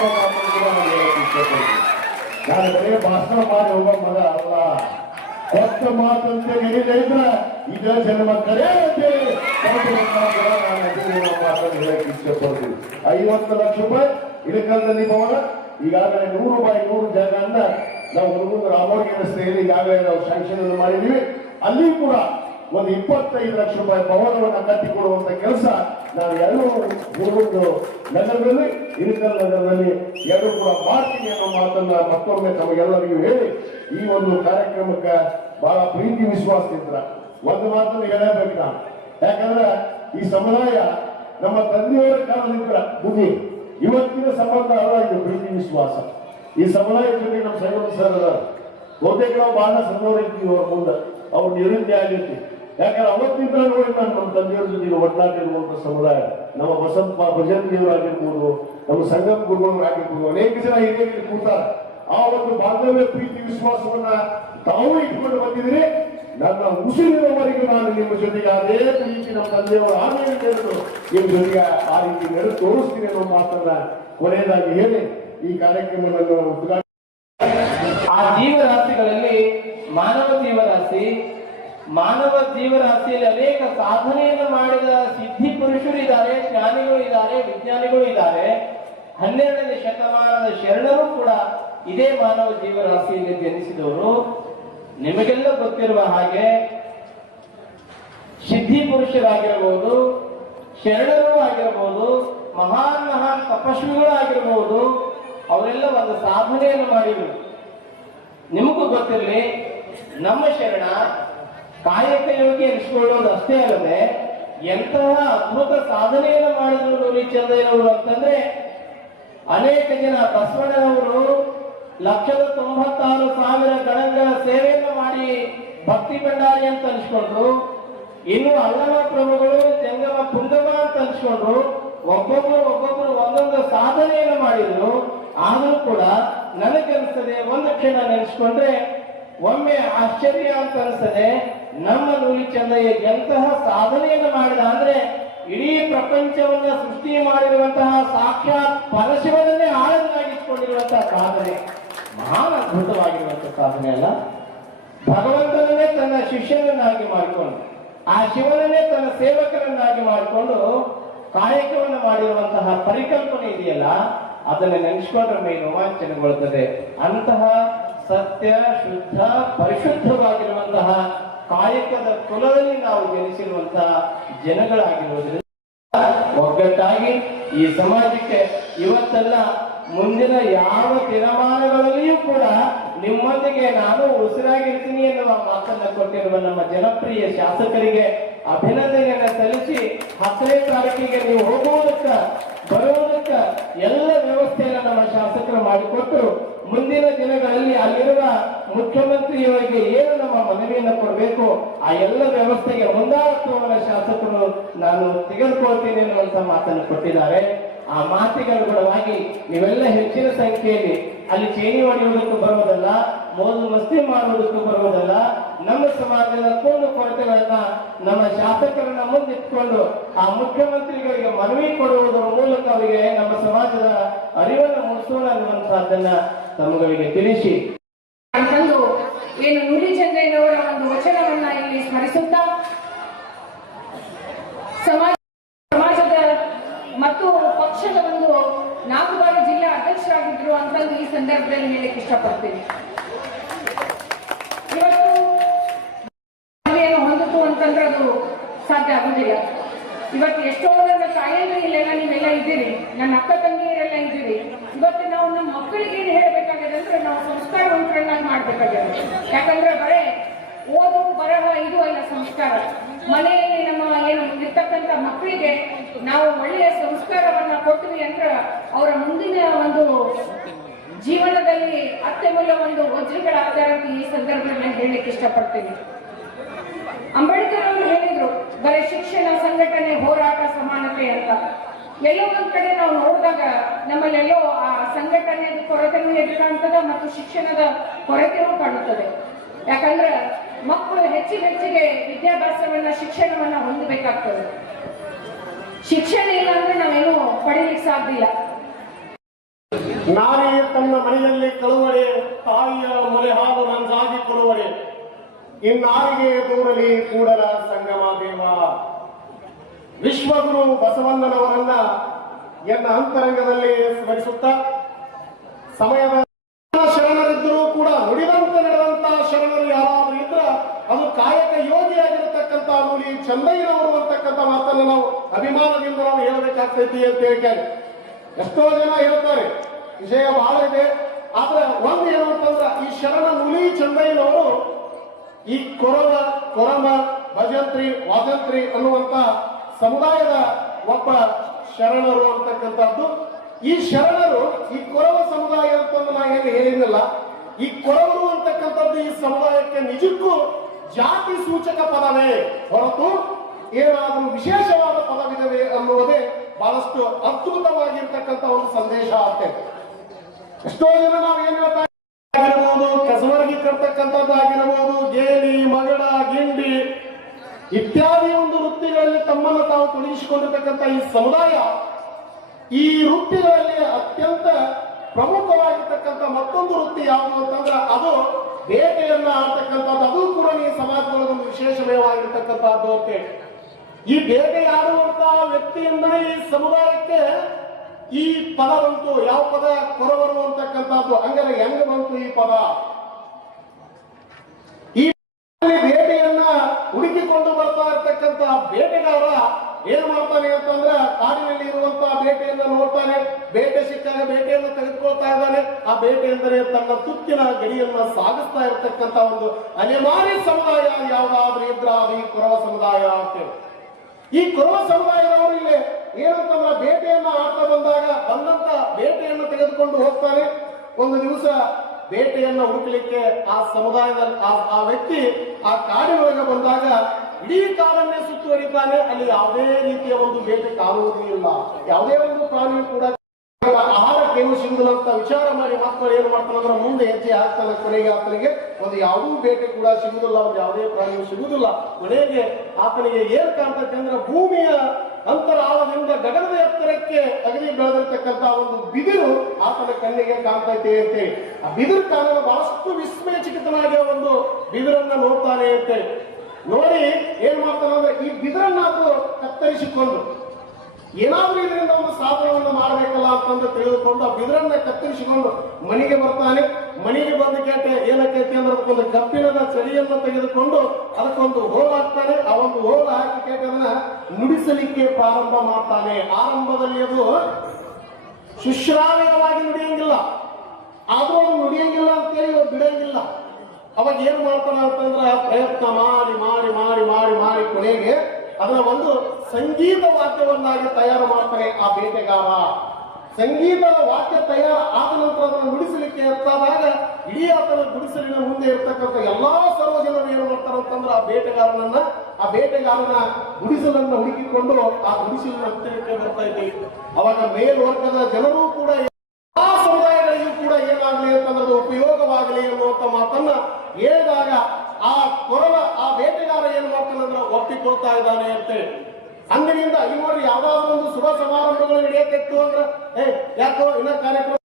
ನಾನು ಬರೀ ಭಾಷಣ ಮಾಡಿ ಹೋಗೋ ಮಗ ಅಲ್ಲ, ಕೊಟ್ಟ ಮಾತಂತ ಹೇಳಿದ್ರೆ ಇದ ಜನ್ಮ ಕರೆ ಅಂತೇಳಿ ಮಾತನ್ನು ಹೇಳಕ್ಕೆ ಇಷ್ಟಪಡ್ತೀನಿ. 50 ಲಕ್ಷ ರೂಪಾಯಿ ಇಳಕಲ್ದಲ್ಲಿ ಭವನ, ಈಗಾಗಲೇ 100 ಬೈ 100 ಜಾಗನ್ನ ನಾವು ಹುಡುಗರು ರಾಮೋಡಿ ರಸ್ತೆಯಲ್ಲಿ ಈಗಾಗಲೇ ನಾವು ಸ್ಯಾಂಕ್ಷನ್ ಅನ್ನು ಮಾಡಿದ್ದೀವಿ. ಅಲ್ಲಿ ಕೂಡ ಒಂದು 25 ಲಕ್ಷ ರೂಪಾಯಿ ಭವನವನ್ನು ಕಟ್ಟಿಕೊಡುವಂತ ಕೆಲಸ ನಾವು ಎಲ್ಲರೂ ಹುಡುಗರು ನಗರದಲ್ಲಿ ಇಳಕಲ್ ನಗರದಲ್ಲಿ ಎಲ್ಲರೂ ಕೂಡ ಮಾಡ್ತೀನಿ ಅನ್ನೋ ಮಾತನ್ನ ಮತ್ತೊಮ್ಮೆ ತಮಗೆಲ್ಲರಿಗೂ ಹೇಳಿ ಈ ಒಂದು ಕಾರ್ಯಕ್ರಮಕ್ಕೆ ಬಹಳ ಪ್ರೀತಿ ವಿಶ್ವಾಸದಿಂದ ಒಂದು ಮಾತನ್ನು ಹೇಳಬೇಕು ನಾನು. ಯಾಕಂದ್ರೆ ಈ ಸಮುದಾಯ ನಮ್ಮ ತಂದೆಯವರ ಕಾಲದಿಂದ ಭೂಮಿ ಇವತ್ತಿನ ಸಂಬಂಧ ಅಲ್ಲ, ಇದು ಪ್ರೀತಿ ವಿಶ್ವಾಸ. ಈ ಸಮುದಾಯದ ಜೊತೆ ನಮ್ಮ ಸೈನಿಕ ಸರ್ ಬಹುತೇಕ ನಾವು ಬಹಳ ಸಣ್ಣವರು ಇರ್ತೀವಿ. ಅವ್ರ ಮುಂದೆ ಅವ್ರು ನಿವೃತ್ತಿ ಆಗಿರ್ತೀವಿ. ಯಾಕಂದ್ರೆ ಅವತ್ತಿಂದ ನೋಡಿ ನಾನು ನಮ್ಮ ತಂದೆಯವ್ರ ಜೊತೆ ಒಟ್ಟಾಗಿ ಇರುವಂತ ಸಮುದಾಯ ನಮ್ಮ ಬಸಪ್ಪ ಭಜನ್ದೇವರಾಗಿರ್ಬೋದು, ನಮ್ಮ ಸಂಗಮ ಗುರುಗಳಾಗಿರ್ಬೋದು, ಅನೇಕ ಜನ ಹಿರಿಯರಿಗೆ ಕೂತಾರೆ. ಆ ಒಂದು ಬಾಂಧವ್ಯ ಪ್ರೀತಿ ವಿಶ್ವಾಸವನ್ನ ತಾವು ಇಟ್ಕೊಂಡು ಬಂದಿದ್ರೆ ನನ್ನ ಉಸಿರಿನವರೆಗೂ ನಾನು ನಿಮ್ಮ ಜೊತೆಗೆ ಅದೇ ರೀತಿ ನಮ್ಮ ತಂದೆಯವರು ಆಮೇಲೆ ನಡೆದು ನಿಮ್ಮ ಜೊತೆಗೆ ಆ ರೀತಿ ನಡೆದು ತೋರಿಸ್ತೀನಿ ಅನ್ನೋ ಮಾತನ್ನ ಕೊನೆಯದಾಗಿ ಹೇಳಿ ಈ ಕಾರ್ಯಕ್ರಮವನ್ನು ಉದ್ಘಾಟನೆ. ಆ ಜೀವರಾಶಿಗಳಲ್ಲಿ ಮಾನವ ಜೀವರಾಶಿಯಲ್ಲಿ ಅನೇಕ ಸಾಧನೆಯನ್ನು ಮಾಡಿದ ಸಿದ್ಧಿ ಪುರುಷರು ಇದ್ದಾರೆ, ಜ್ಞಾನಿಗಳು ಇದ್ದಾರೆ, ವಿಜ್ಞಾನಿಗಳು ಇದ್ದಾರೆ. 12ನೇ ಶತಮಾನದ ಶರಣರು ಕೂಡ ಇದೇ ಮಾನವ ಜೀವರಾಶಿಯಲ್ಲಿ ಜನಿಸಿದವರು. ನಿಮಗೆಲ್ಲ ಗೊತ್ತಿರುವ ಹಾಗೆ ಸಿದ್ಧಿ ಪುರುಷರಾಗಿರಬಹುದು, ಶರಣರು ಆಗಿರಬಹುದು, ಮಹಾನ್ ತಪಸ್ವಿಗಳು ಆಗಿರಬಹುದು, ಅವರೆಲ್ಲ ಒಂದು ಸಾಧನೆಯನ್ನು ಮಾಡಿದರು. ನಿಮಗೂ ಗೊತ್ತಿರಲಿ, ನಮ್ಮ ಶರಣ ಕಾಯಕ ಯೋಗಿ ಎನಿಸಿಕೊಳ್ಳೋದು ಅಷ್ಟೇ ಅಲ್ಲದೆ ಎಂತಹ ಅದ್ಭುತ ಸಾಧನೆಯನ್ನು ಮಾಡಿದ್ರು ನೂಲಿ ಚಂದ್ರಯ್ಯನವರು ಅಂತಂದ್ರೆ, ಅನೇಕ ಜನ ಬಸವಣ್ಣನವರು 1,96,000 ಗಣಗಳ ಸೇವೆಯನ್ನು ಮಾಡಿ ಭಕ್ತಿ ಭಂಡಾರಿ ಅಂತ ಅನ್ಸ್ಕೊಂಡ್ರು. ಇನ್ನು ಅಲ್ಲಮ ಪ್ರಭುಗಳು ಜಂಗಮ ಪುಂಗಮ ಅಂತ ಅನ್ಸ್ಕೊಂಡ್ರು. ಒಬ್ಬೊಬ್ರು ಒಂದೊಂದು ಸಾಧನೆಯನ್ನು ಮಾಡಿದ್ರು. ಆದರೂ ಕೂಡ ನನಗನ್ಸ್ತದೆ, ಒಂದು ಕ್ಷಣ ನೆನೆಸ್ಕೊಂಡ್ರೆ ಒಮ್ಮೆ ಆಶ್ಚರ್ಯ ಅಂತ ಅನ್ಸ್ತದೆ. ನಮ್ಮ ನೂಲಿ ಚಂದ್ರಯ್ಯ ಎಂತಹ ಸಾಧನೆಯನ್ನು ಮಾಡಿದ ಅಂದ್ರೆ, ಇಡೀ ಪ್ರಪಂಚವನ್ನ ಸೃಷ್ಟಿ ಮಾಡಿರುವಂತಹ ಸಾಕ್ಷಾತ್ ಪರಶಿವನನ್ನೇ ಆಳವಾಗಿಸಿಕೊಂಡಿರುವಂತಹ ಸಾಧನೆ, ಮಹಾನ್ ಅದ್ಭುತವಾಗಿರುವಂತಹ ಸಾಧನೆ ಅಲ್ಲ. ಭಗವಂತನನ್ನೇ ತನ್ನ ಶಿಷ್ಯನನ್ನಾಗಿ ಮಾಡಿಕೊಂಡು, ಆ ಶಿವನನ್ನೇ ತನ್ನ ಸೇವಕರನ್ನಾಗಿ ಮಾಡಿಕೊಂಡು ಕಾಯಕವನ್ನು ಮಾಡಿರುವಂತಹ ಪರಿಕಲ್ಪನೆ ಇದೆಯಲ್ಲ, ಅದನ್ನು ನೆನೆಸ್ಕೊಂಡ್ರೆ ಮೈ ರೋಮಾಂಚನಗೊಳ್ಳುತ್ತದೆ. ಅಂತಹ ಸತ್ಯ ಶುದ್ಧ ಪರಿಶುದ್ಧವಾಗಿರುವಂತಹ ಕಾಯಕದ ಕುಲದಲ್ಲಿ ನಾವು ಜನಿಸಿರುವಂತಹ ಜನಗಳಾಗಿರುವುದರಿಂದ ಒಗ್ಗಟ್ಟಾಗಿ ಈ ಸಮಾಜಕ್ಕೆ ಇವತ್ತೆಲ್ಲ ಮುಂದಿನ ಯಾವ ದಿನಮಾನಗಳಲ್ಲಿಯೂ ಕೂಡ ನಿಮ್ಮೊಂದಿಗೆ ನಾನು ಉಸಿರಾಗಿರ್ತೀನಿ ಎನ್ನುವ ಮಾತನ್ನ ಕೊಟ್ಟಿರುವ ನಮ್ಮ ಜನಪ್ರಿಯ ಶಾಸಕರಿಗೆ ಅಭಿನಂದನೆಯನ್ನು ಸಲ್ಲಿಸಿ 10ನೇ ತಾರೀಕಿಗೆ ನೀವು ಹೋಗುವುದಕ್ಕ ಬರುವುದಕ್ಕ ಎಲ್ಲ ವ್ಯವಸ್ಥೆಯನ್ನು ನಮ್ಮ ಶಾಸಕರು ಮಾಡಿಕೊಟ್ಟು ಮುಂದಿನ ದಿನಗಳಲ್ಲಿ ಅಲ್ಲಿರುವ ಮುಖ್ಯಮಂತ್ರಿಯವರಿಗೆ ಏನು ನಮ್ಮ ಮನವಿಯನ್ನು ಕೊಡಬೇಕು ಆ ಎಲ್ಲ ವ್ಯವಸ್ಥೆಗೆ ಮುಂದಾಳತ್ವವನ್ನು ಶಾಸಕರು ನಾನು ತೆಗೆದುಕೊಳ್ತೀನಿ ಎನ್ನುವಂತ ಮಾತನ್ನು ಕೊಟ್ಟಿದ್ದಾರೆ. ಆ ಮಾತಿಗೆ ಅನುಗುಣವಾಗಿ ನೀವೆಲ್ಲ ಹೆಚ್ಚಿನ ಸಂಖ್ಯೆಯಲ್ಲಿ ಅಲ್ಲಿ ಚೇಣಿ ಹೊಡೆಯುವುದಕ್ಕೂ ಬರುವುದಲ್ಲ, ಮೋಜು ಮಸ್ತಿ ಮಾಡುವುದಕ್ಕೂ ಬರುವುದಲ್ಲ. ನಮ್ಮ ಸಮಾಜದ ಕೂಡು ಕೊರತೆಗಳನ್ನ ನಮ್ಮ ಶಾಸಕರನ್ನ ಮುಂದಿಟ್ಕೊಂಡು ಆ ಮುಖ್ಯಮಂತ್ರಿಗಳಿಗೆ ಮನವಿ ಕೊಡುವುದರ ಮೂಲಕ ಅವರಿಗೆ ನಮ್ಮ ಸಮಾಜದ ಅರಿವನ್ನು ಮೂಡಿಸೋಣ ಅನ್ನುವಂತಹದ್ದನ್ನ ತಮ್ಮಗಳಿಗೆ ತಿಳಿಸಿ ಅಂತಂದು ಏನು ನುಡಿ ಚಂದ್ರಯ್ಯನವರ ಒಂದು ವಚನವನ್ನ ಇಲ್ಲಿ ಸ್ಮರಿಸುತ್ತಾ ಸಮಾಜದ ಮತ್ತು ಪಕ್ಷದ ಒಂದು 4 ಬಾರಿ ಜಿಲ್ಲಾ ಅಧ್ಯಕ್ಷರಾಗಿದ್ರು ಅಂತಂದು ಈ ಸಂದರ್ಭದಲ್ಲಿ ಹೇಳಕ್ಕೆ ಇಷ್ಟಪಡ್ತೀನಿ. ಇವತ್ತು ಏನು ಹೊಂದಿತು ಅಂತಂದ್ರೆ ಅದು ಸಾಧ್ಯ ಆಗುದಿಲ್ಲ. ಇವತ್ತು ಎಷ್ಟೋ ನನ್ನ ತಾಯಂದ್ರೆ ಇಲ್ಲೆಲ್ಲ ನೀವೆಲ್ಲ ಇದ್ದೀರಿ, ನನ್ನ ಅಕ್ಕ ತಂಗಿಯರೆಲ್ಲ ಇದ್ದೀರಿ. ಇವತ್ತು ನಾವು ನಮ್ಮ ಮಕ್ಕಳಿಗೆ ಏನು ಹೇಳಬೇಕಾಗಿದೆ ಅಂದ್ರೆ ನಾವು ಸಂಸ್ಕಾರವಂತರನ್ನಾಗಿ ಮಾಡ್ಬೇಕಾಗಿದೆ. ಯಾಕಂದ್ರೆ ಬರೇ ಓದು ಬರಹ ಇದು ಅಲ್ಲ ಸಂಸ್ಕಾರ. ಮನೆಯಲ್ಲಿ ನಮ್ಮ ಏನು ಇರ್ತಕ್ಕಂಥ ಮಕ್ಕಳಿಗೆ ನಾವು ಒಳ್ಳೆಯ ಸಂಸ್ಕಾರವನ್ನ ಕೊಟ್ವಿ ಅಂದ್ರೆ ಅವರ ಮುಂದಿನ ಒಂದು ಜೀವನದಲ್ಲಿ ಅತ್ಯಮೂಲ್ಯ ಒಂದು ವಜ್ರಗಳಾಗ್ತಾರೆ ಅಂತ ಈ ಸಂದರ್ಭದಲ್ಲಿ ಹೇಳಲಿಕ್ಕೆ ಇಷ್ಟಪಡ್ತೀನಿ. ಅಂಬೇಡ್ಕರ್ ಅವರು ಹೇಳಿದ್ರು ಬರೀ ಶಿಕ್ಷಣ, ಸಂಘಟನೆ, ಹೋರಾಟ, ಸಮಾನತೆ ಅಂತ. ಎಲ್ಲೋ ಒಂದ್ ಕಡೆ ನಾವು ನೋಡಿದಾಗ ನಮ್ಮಲ್ಲೆಲ್ಲೋ ಆ ಸಂಘಟನೆಯ ಕೊರತೆನೂ ಎದ್ದು ಕಾಣ್ತದ ಮತ್ತು ಶಿಕ್ಷಣದ ಕೊರತೆನೂ ಕಾಣುತ್ತದೆ. ಯಾಕಂದ್ರೆ ಮಕ್ಕಳು ಹೆಚ್ಚಿಗೆ ವಿದ್ಯಾಭ್ಯಾಸವನ್ನ ಶಿಕ್ಷಣವನ್ನ ಹೊಂದಬೇಕಾಗ್ತದೆ. ಶಿಕ್ಷಣ ಇಲ್ಲ ಅಂದ್ರೆ ನಾವೇನು ಪಡೀಲಿಕ್ಕೆ ಸಾಧ್ಯ ಇಲ್ಲ. ನಾರಿ ತನ್ನ ಮನೆಯಲ್ಲಿ ಕಳುವಡೆ, ತಾಯಿಯ ಮೊರೆ ಹಾಲು ನಂಜಾಗಿ ಕೊಡುವಡೆ, ಇನ್ನಾರಿಗೆ ದೂರಲಿ ಕೂಡಲ ಸಂಗಮ ದೇವ. ವಿಶ್ವಗುರು ಬಸವಣ್ಣನವರನ್ನ ಎನ್ನ ಅಂತರಂಗದಲ್ಲಿ ಸ್ಮರಿಸುತ್ತಾ ಸಮಯದ ಶರಣರಿದ್ದರೂ ಕೂಡ ನುಡಿದಂತೆ ನಡೆದಂತಹ ಶರಣರು ಯಾರಾದ್ರೂ ಇದ್ರ ಅದು ಕಾಯಕ ಯೋಗಿಯಾಗಿರತಕ್ಕಂಥ ನುಡಿ ಚಂದಯ್ಯನವರು ಅಂತಕ್ಕಂಥ ಮಾತನ್ನು ನಾವು ಅಭಿಮಾನದಿಂದ ನಾವು ಹೇಳಬೇಕಾಗ್ತೈತಿ ಅಂತ ಹೇಳ್ತಾರೆ. ಎಷ್ಟೋ ಜನ ಹೇಳ್ತಾರೆ, ವಿಷಯ ಬಹಳ ಇದೆ. ಆದ್ರೆ ಒಂದು ಏನು ಅಂತಂದ್ರ ಈ ಶರಣ ನುಲಿ ಚಂದಯ್ಯನವರು ಈ ಕೊರಮ ಭಜಂತ್ರಿ ವಾಜಂತ್ರಿ ಅನ್ನುವಂತ ಸಮುದಾಯದ ಒಬ್ಬ ಶರಣರು ಅಂತಕ್ಕಂಥದ್ದು. ಈ ಶರಣರು ಈ ಕೊರವ ಸಮುದಾಯ ಅಂತಂದು ನಾ ಏನು ಹೇಳಿದ್ನಲ್ಲ, ಈ ಕೊರವರು ಅಂತಕ್ಕಂಥದ್ದು ಈ ಸಮುದಾಯಕ್ಕೆ ನಿಜಕ್ಕೂ ಜಾತಿ ಸೂಚಕ ಪದವೇ ಹೊರತು ಏನಾದರೂ ವಿಶೇಷವಾದ ಪದವಿದವೇ ಅನ್ನುವುದೇ ಬಹಳಷ್ಟು ಅದ್ಭುತವಾಗಿರ್ತಕ್ಕಂಥ ಒಂದು ಸಂದೇಶ ಆಗ್ತದೆ. ಎಷ್ಟೋ ಜನ ನಾವು ಏನ್ ಹೇಳ್ತಾ ಆಗಿರಬಹುದು, ಕಸವರ್ಗಿ ಕರ್ತಕ್ಕಂಥದ್ದಾಗಿರಬಹುದು, ಗೇಲಿ, ಮಗಳ, ಗಿಂಡಿ ಇತ್ಯಾದಿ ಒಂದು ವೃತ್ತಿಗಳಲ್ಲಿ ತಮ್ಮನ್ನು ತಾವು ತೊಡಗಿಸಿಕೊಂಡಿರ್ತಕ್ಕಂಥ ಈ ಸಮುದಾಯ ಈ ವೃತ್ತಿಗಳಲ್ಲಿ ಅತ್ಯಂತ ಪ್ರಮುಖವಾಗಿರ್ತಕ್ಕಂಥ ಮತ್ತೊಂದು ವೃತ್ತಿ ಯಾವುದು ಅಂತಂದ್ರೆ ಅದು ಬೇಟೆಯನ್ನ ಆಡ್ತಕ್ಕಂಥದ್ದು. ಅದು ಕೂಡ ಈ ಸಮಾಜದೊಳಗೊಂದು ವಿಶೇಷವಾಗಿರ್ತಕ್ಕಂಥದ್ದು ಅಂತ. ಈ ಬೇಟೆಯಾಡುವಂತಹ ವ್ಯಕ್ತಿಯಿಂದ ಈ ಸಮುದಾಯಕ್ಕೆ ಈ ಪದ ಬಂತು. ಯಾವ ಪದ? ಕೊರವರು ಅಂತಕ್ಕಂಥದ್ದು. ಹಂಗಾರೆ ಹೆಂಗ ಬಂತು ಈ ಪದ? ಈ ಬೇಟೆಯನ್ನ ಹುಡುಕಿಕೊಂಡು ಬರ್ತಾ ಇರ್ತಕ್ಕಂಥ ಬೇಟೆಗಾರ ಏನ್ ಮಾಡ್ತಾನೆ ಅಂತಂದ್ರೆ ಕಾಡಿನಲ್ಲಿ ಇರುವಂತಹ ಬೇಟೆಯನ್ನ ನೋಡ್ತಾನೆ. ಬೇಟೆ ಸಿಕ್ಕಾಗ ಬೇಟೆಯನ್ನು ತೆಗೆದುಕೊಳ್ತಾ ಇದ್ದಾನೆ. ಆ ಬೇಟೆ ಎಂದರೆ ತನ್ನ ತುತ್ತಿನ ಗಡಿಯನ್ನ ಸಾಗಿಸ್ತಾ ಇರತಕ್ಕಂಥ ಒಂದು ಅಲೆಮಾರಿ ಸಮುದಾಯ ಯಾವ್ದಾದ್ರೂ ಇದ್ರ ಅದು ಈ ಕೊರವ ಸಮುದಾಯ ಅಂತೇಳಿ. ಈ ಕೊರವ ಸಮುದಾಯದವರು ಇಲ್ಲಿ ಏನಂತಂದ್ರೆ ಬೇಟೆಯನ್ನ ಆಡ್ತಾ ಬಂದಂತ ಬೇಟೆಯನ್ನು ತೆಗೆದುಕೊಂಡು ಹೋಗ್ತಾನೆ. ಒಂದು ದಿವಸ ಬೇಟೆಯನ್ನ ಹುಡುಕಲಿಕ್ಕೆ ಆ ಸಮುದಾಯದಲ್ಲಿ ಆ ವ್ಯಕ್ತಿ ಆ ಕಾಡಿನೊಳಗೆ ಬಂದಾಗ ಇಡೀ ಕಾಡನ್ನೇ ಸುತ್ತುವರಿತಾನೆ. ಅಲ್ಲಿ ಯಾವುದೇ ರೀತಿಯ ಒಂದು ಬೇಟೆ ಕಾಣುವುದೂ ಇಲ್ಲ. ಯಾವುದೇ ಒಂದು ಪ್ರಾಣಿಯು ಕೂಡ ಆಹಾರಕ್ಕೇನು ಸಿಗುದಿಲ್ಲ ಅಂತ ವಿಚಾರ ಮಾಡಿ ಮಕ್ಕಳು ಏನ್ ಮಾಡ್ತಾನಂದ್ರೆ ಮುಂದೆ ಹೆಜ್ಜೆ ಹಾಕ್ತಾನೆ. ಕೊನೆಗೆ ಆತನಿಗೆ ಒಂದು ಯಾವುದೂ ಬೇಟೆ ಕೂಡ ಸಿಗುದಿಲ್ಲ, ಒಂದು ಯಾವುದೇ ಪ್ರಾಣಿಯು ಸಿಗುದಿಲ್ಲ. ಕೊನೆಗೆ ಆತನಿಗೆ ಏನ್ ಕಾಣ್ತೈತೆ ಅಂದ್ರೆ ಭೂಮಿಯ ಅಂತರಾಳದಿಂದ ಗಗನದ ಎತ್ತರಕ್ಕೆ ಅಗಲಿ ಬೆಳೆದಿರ್ತಕ್ಕಂಥ ಒಂದು ಬಿದಿರು ಆತನ ಕಣ್ಣಿಗೆ ಕಾಣ್ತೈತೆ ಅಂತೇಳಿ. ಆ ಬಿದಿರು ಕಾಣಲು ಬಹಳಷ್ಟು ವಿಸ್ಮಯಚಕಿತನಾಗಿ ಒಂದು ಬಿದಿರನ್ನ ನೋಡ್ತಾನೆ ಅಂತೇಳಿ. ನೋಡಿ ಏನ್ ಮಾಡ್ತಾನಂದ್ರೆ ಈ ಬಿದಿರನ್ನ ಅದು ಕತ್ತರಿಸಿಕೊಂಡು ಏನಾದ್ರೂ ಇದರಿಂದ ಒಂದು ಸಾಧನವನ್ನು ಮಾಡಬೇಕಲ್ಲ ಅಂತಂದು ತಿಳಿದುಕೊಂಡು ಆ ಬಿದಿರನ್ನ ಕತ್ತರಿಸಿಕೊಂಡು ಮನೆಗೆ ಬರ್ತಾನೆ. ಮನೆಗೆ ಬಂದ ಕೇಟೆ ಏನಕ್ಕೈತಿ ಅಂದ್ರೆ ಅದಕ್ಕೊಂದು ಕಬ್ಬಿಣದ ಚಳಿಯನ್ನು ತೆಗೆದುಕೊಂಡು ಅದಕ್ಕೊಂದು ಹೋಲ್ ಹಾಕ್ತಾನೆ. ಆ ಒಂದು ಹೋಲ್ ಹಾಕಿ ಕೇಟೆ ಅದನ್ನ ನುಡಿಸಲಿಕ್ಕೆ ಪ್ರಾರಂಭ ಮಾಡ್ತಾನೆ. ಆರಂಭದಲ್ಲಿ ಅದು ಸುಶ್ರಾವ್ಯವಾಗಿ ನುಡಿಯಂಗಿಲ್ಲ, ಆದ್ರೂ ಅದು ನುಡಿಯಂಗಿಲ್ಲ ಅಂತೇಳಿ ಬಿಡಂಗಿಲ್ಲ. ಅವಾಗ ಏನ್ ಮಾಡ್ತಾನೆ ಅಂತಂದ್ರೆ ಪ್ರಯತ್ನ ಮಾಡಿ ಮಾಡಿ ಮಾಡಿ ಮಾಡಿ ಮಾಡಿ ಕೊನೆಗೆ ಅದನ್ನ ಒಂದು ಸಂಗೀತ ವಾಕ್ಯವನ್ನಾಗಿ ತಯಾರು ಮಾಡ್ತಾನೆ ಆ ಬೇಟೆಗಾರ. ಸಂಗೀತದ ವಾಕ್ಯ ತಯಾರ ಆದ ನಂತರ ಅದನ್ನು ನುಡಿಸಲಿಕ್ಕೆ ಎತ್ತಾದಾಗ ಇಡೀ ಆತನ ಗುಡಿಸಲಿನ ಮುಂದೆ ಇರ್ತಕ್ಕಂಥ ಎಲ್ಲಾ ಸರ್ವ ಜನರು ಏನು ಮಾಡ್ತಾರೆ ಅಂತಂದ್ರೆ ಆ ಬೇಟೆಗಾರನ ಗುಡಿಸಲನ್ನು ಹುಡುಕಿಕೊಂಡು ಆ ಗುಡಿಸಲಿನ ಹತ್ತಿರಕ್ಕೆ ಬರ್ತಾ ಇದ್ದೀವಿ. ಅವಾಗ ಮೇಲ್ವರ್ಗದ ಜನರು ಕೂಡ ಎಲ್ಲಾ ಸಮುದಾಯಗಳಿಗೂ ಕೂಡ ಏನಾಗಲಿ ಆ ಬೇಟೆಗಾರ ಏನ್ ಮಾಡ್ತಾನಂದ್ರೆ ಒಪ್ಪಿಕೊಳ್ತಾ ಇದ್ದಾನೆ ಅಂತೇಳಿ. ಅಂದಿನಿಂದ ಈ ನೋಡಿ ಯಾವ್ದಾದ್ರು ಒಂದು ಶುಭ ಸಮಾರಂಭಗಳು ನಡೆಯತ್ತಿತ್ತು ಅಂದ್ರೆ ಯಾಕೋ ಇನ್ನ ಕಾರ್ಯಕ್ರಮ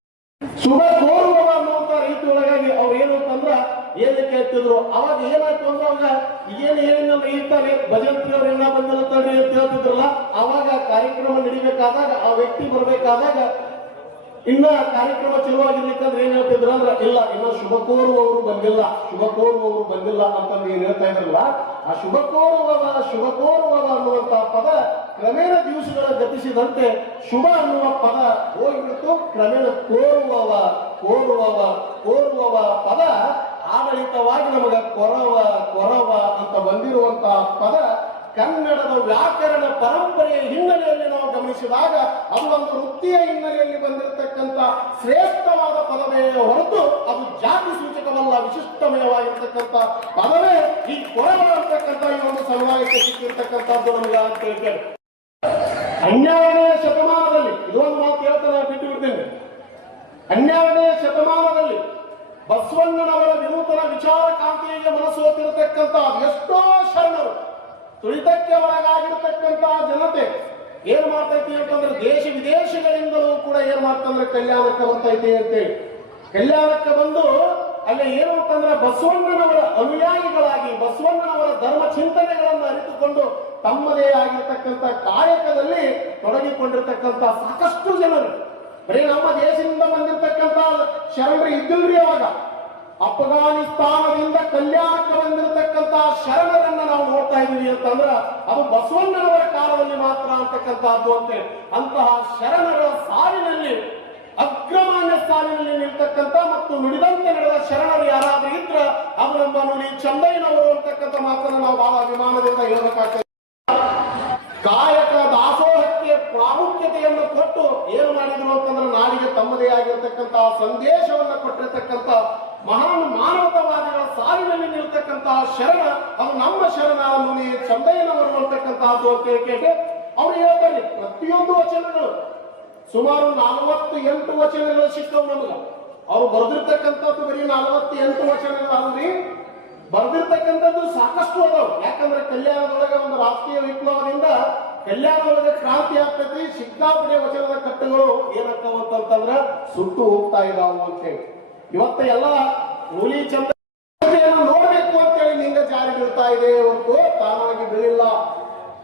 ಶುಭ ಕೋರುವವ ಅನ್ನುವಂತ ರೀತಿ ಒಳಗಾಗಿ ಅವ್ರು ಏನು ಅಂತಂದ್ರ ಏನಕ್ಕೆ ಹೇಳ್ತಿದ್ರು. ಅವಾಗ ಏನಾಯ್ತು ಅಂದ್ರೆ ಅವಾಗ ಏನು ಏನಿಲ್ಲ ಇರ್ತಾರೆ ಭಜಂತ್ರಿ ಅವ್ರು ಇನ್ನ ಬಂದಿಲ್ಲ ತಡ್ರಿ ಅಂತ ಹೇಳ್ತಿದ್ರಲ್ಲ, ಅವಾಗ ಕಾರ್ಯಕ್ರಮ ನಡಿಬೇಕಾದಾಗ ಆ ವ್ಯಕ್ತಿ ಬರ್ಬೇಕಾದಾಗ ಇನ್ನ ಕಾರ್ಯಕ್ರಮ ಚಲುವಾಗಿರ್ಲಿಕ್ಕಂದ್ರೆ ಏನ್ ಹೇಳ್ತಿದ್ರು ಅಂದ್ರೆ ಇಲ್ಲ ಇನ್ನ ಶುಭ ಕೋರುವವರು ಬಂದಿಲ್ಲ ಅಂತಂದು ಏನ್ ಹೇಳ್ತಾ ಇದ್ರಲ್ಲ, ಆ ಶುಭ ಕೋರುವವ ಅನ್ನುವಂತ ಪದ ಕ್ರಮೇಣ ದಿವಸಗಳ ಗತಿಸಿದಂತೆ ಶುಭ ಅನ್ನುವ ಪದ ಹೋಗಿಬಿಡ್ತು. ಕ್ರಮೇಣ ಕೋರುವವ ಪದ ಆಡಳಿತವಾಗಿ ನಮಗ ಕೊರವ ಅಂತ ಬಂದಿರುವಂತಹ ಪದ ಕನ್ನಡದ ವ್ಯಾಕರಣ ಪರಂಪರೆಯ ಹಿನ್ನೆಲೆಯಲ್ಲಿ ನಾವು ಗಮನಿಸಿದಾಗ ಅದು ಒಂದು ವೃತ್ತಿಯ ಹಿನ್ನೆಲೆಯಲ್ಲಿ ಬಂದಿರತಕ್ಕಂಥ ಶ್ರೇಷ್ಠವಾದ ಪದವೇ ಹೊರತು ಅದು ಜಾತಿ ಸೂಚಕವಲ್ಲ, ವಿಶಿಷ್ಟಮಯವಾಗಿರ್ತಕ್ಕಂಥ ಪದವೇ ಈ ಕೊರವ ಅಂತಕ್ಕಂಥ ಈ ಒಂದು ಸಮುದಾಯಕ್ಕೆ ಸಿಕ್ಕಿರ್ತಕ್ಕಂಥದ್ದು ನಮಗೆ ಅಂತ ಹೇಳ್ತೇವೆ. 12ನೇ ಶತಮಾನದಲ್ಲಿ ಇದೊಂದು ಮಾತು ಹೇಳ್ತಾನೆ ಬಿಟ್ಟು ಬಿಡ್ತೇನೆ. 12ನೇ ಶತಮಾನದಲ್ಲಿ ಬಸವಣ್ಣನವರ ವಿನೂತನ ವಿಚಾರ ಕಾಂತಿಗೆ ಮನಸ್ಸೋತಿರತಕ್ಕಂಥ ಎಷ್ಟೋ ಶರಣರು, ತುಳಿತಕ್ಕೆ ಒಳಗಾಗಿರ್ತಕ್ಕಂಥ ಜನತೆ ಏನ್ ಮಾಡ್ತೈತಿ ಅಂತಂದ್ರೆ ದೇಶ ವಿದೇಶಗಳಿಂದಲೂ ಕೂಡ ಏನ್ ಮಾಡ್ತಂದ್ರೆ ಕಲ್ಯಾಣಕ್ಕೆ ಬರ್ತೈತಿ ಅಂತೇಳಿ ಕಲ್ಯಾಣಕ್ಕೆ ಬಂದು ಅಲ್ಲಿ ಏನು ಅಂತಂದ್ರೆ ಬಸವಣ್ಣನವರ ಅನುಯಾಯಿಗಳಾಗಿ ಬಸವಣ್ಣನವರ ಧರ್ಮ ಚಿಂತನೆಗಳನ್ನು ಅರಿತುಕೊಂಡು ತಮ್ಮದೇ ಆಗಿರ್ತಕ್ಕಂಥ ಕಾಯಕದಲ್ಲಿ ತೊಡಗಿಕೊಂಡಿರ್ತಕ್ಕಂಥ ಸಾಕಷ್ಟು ಜನರು. ಬರೀ ನಮ್ಮ ದೇಶದಿಂದ ಬಂದಿರತಕ್ಕಂಥ ಶರಣರು ಇದ್ದಿಲ್ರಿ. ಅವಾಗ ಅಫ್ಘಾನಿಸ್ತಾನದಿಂದ ಕಲ್ಯಾಣಕ್ಕೆ ಬಂದಿರತಕ್ಕಂಥ ಶರಣರನ್ನ ನಾವು ನೋಡ್ತಾ ಇದೀವಿ ಅಂತಂದ್ರ ಅದು ಬಸವಣ್ಣನವರ ಕಾಲದಲ್ಲಿ ಮಾತ್ರ ಅಂತಕ್ಕಂಥದ್ದು ಅಂತೆ. ಅಂತಹ ಶರಣರ ಸಾಲಿನಲ್ಲಿ ಅಗ್ರಮಾನ್ಯ ಸಾಲಿನಲ್ಲಿ ನಿಲ್ತಕ್ಕಂಥ ಮತ್ತು ನುಡಿದಂತೆ ನಡೆದ ಶರಣರು ಯಾರಾದ್ರೂ ಇದ್ರ ಅದು ನಮ್ಮ ನುಡಿ ಚಂದಯ್ಯನವರು ಅಂತಕ್ಕಂಥ ಮಾತನ್ನು ನಾವು ಬಹಳ ಅಭಿಮಾನದಿಂದ ಹೇಳಬೇಕಾಗ್ತದೆ. ಕಾಯಕ ದಾಸೋಹಕ್ಕೆ ಪ್ರಾಮುಖ್ಯತೆಯನ್ನು ಕೊಟ್ಟು ಏನು ಮಾಡಿದ್ರು ಅಂತಂದ್ರೆ ನಾಡಿಗೆ ತಮ್ಮದೇ ಆಗಿರ್ತಕ್ಕಂತಹ ಸಂದೇಶವನ್ನು ಕೊಟ್ಟಿರ್ತಕ್ಕಂಥ ಮಹಾನ್ ಮಾನವತಾವಾದಿಗಳ ಸಾಲಿನಲ್ಲಿ ನಿಲ್ತಕ್ಕಂತಹ ಶರಣ ಅದು ನಮ್ಮ ಶರಣ ನುಡಿ ಚಂದಯ್ಯನವರು ಅಂತಕ್ಕಂತಹದ್ದು ಅಂತ ಕೇಳಿ ಅವ್ರು ಹೇಳ್ತಾರೆ. ಪ್ರತಿಯೊಂದು ವಚನಗಳು ಸುಮಾರು 48 ವಚನಗಳು ಸಿಕ್ಕವು ನಮಗ. ಅವ್ರು ಬರೆದಿರ್ತಕ್ಕಂಥದ್ದು ಬರೀ 48 ವಚನಗಳು ಅಲ್ರಿ, ಬರೆದಿರ್ತಕ್ಕಂಥದ್ದು ಸಾಕಷ್ಟು ಅದಾವ. ಯಾಕಂದ್ರೆ ಕಲ್ಯಾಣದೊಳಗೆ ಒಂದು ರಾಷ್ಟ್ರೀಯ ವಿಪ್ಲವದಿಂದ ಕಲ್ಯಾಣದೊಳಗೆ ಕ್ರಾಂತಿ ಆಗ್ತೈತಿ. ಸಿಕ್ಕಾಪಟ್ಟೆ ವಚನದ ಕಟ್ಟುಗಳು ಏನಾಗ್ತಾವಂತಂದ್ರ ಸುಟ್ಟು ಹೋಗ್ತಾ ಇದಾವು ಅಂತೇಳಿ ಇವತ್ತ ಎಲ್ಲ ಹುಲಿ ಚಂದ್ರಯನ್ನು ನೋಡ್ಬೇಕು ಅಂತೇಳಿ ಲಿಂಗ ಜಾರಿ ಬೀಳ್ತಾ ಇದೆ ಹೊರತು ತಾನಾಗಿ ಬೀಳಿಲ್ಲ.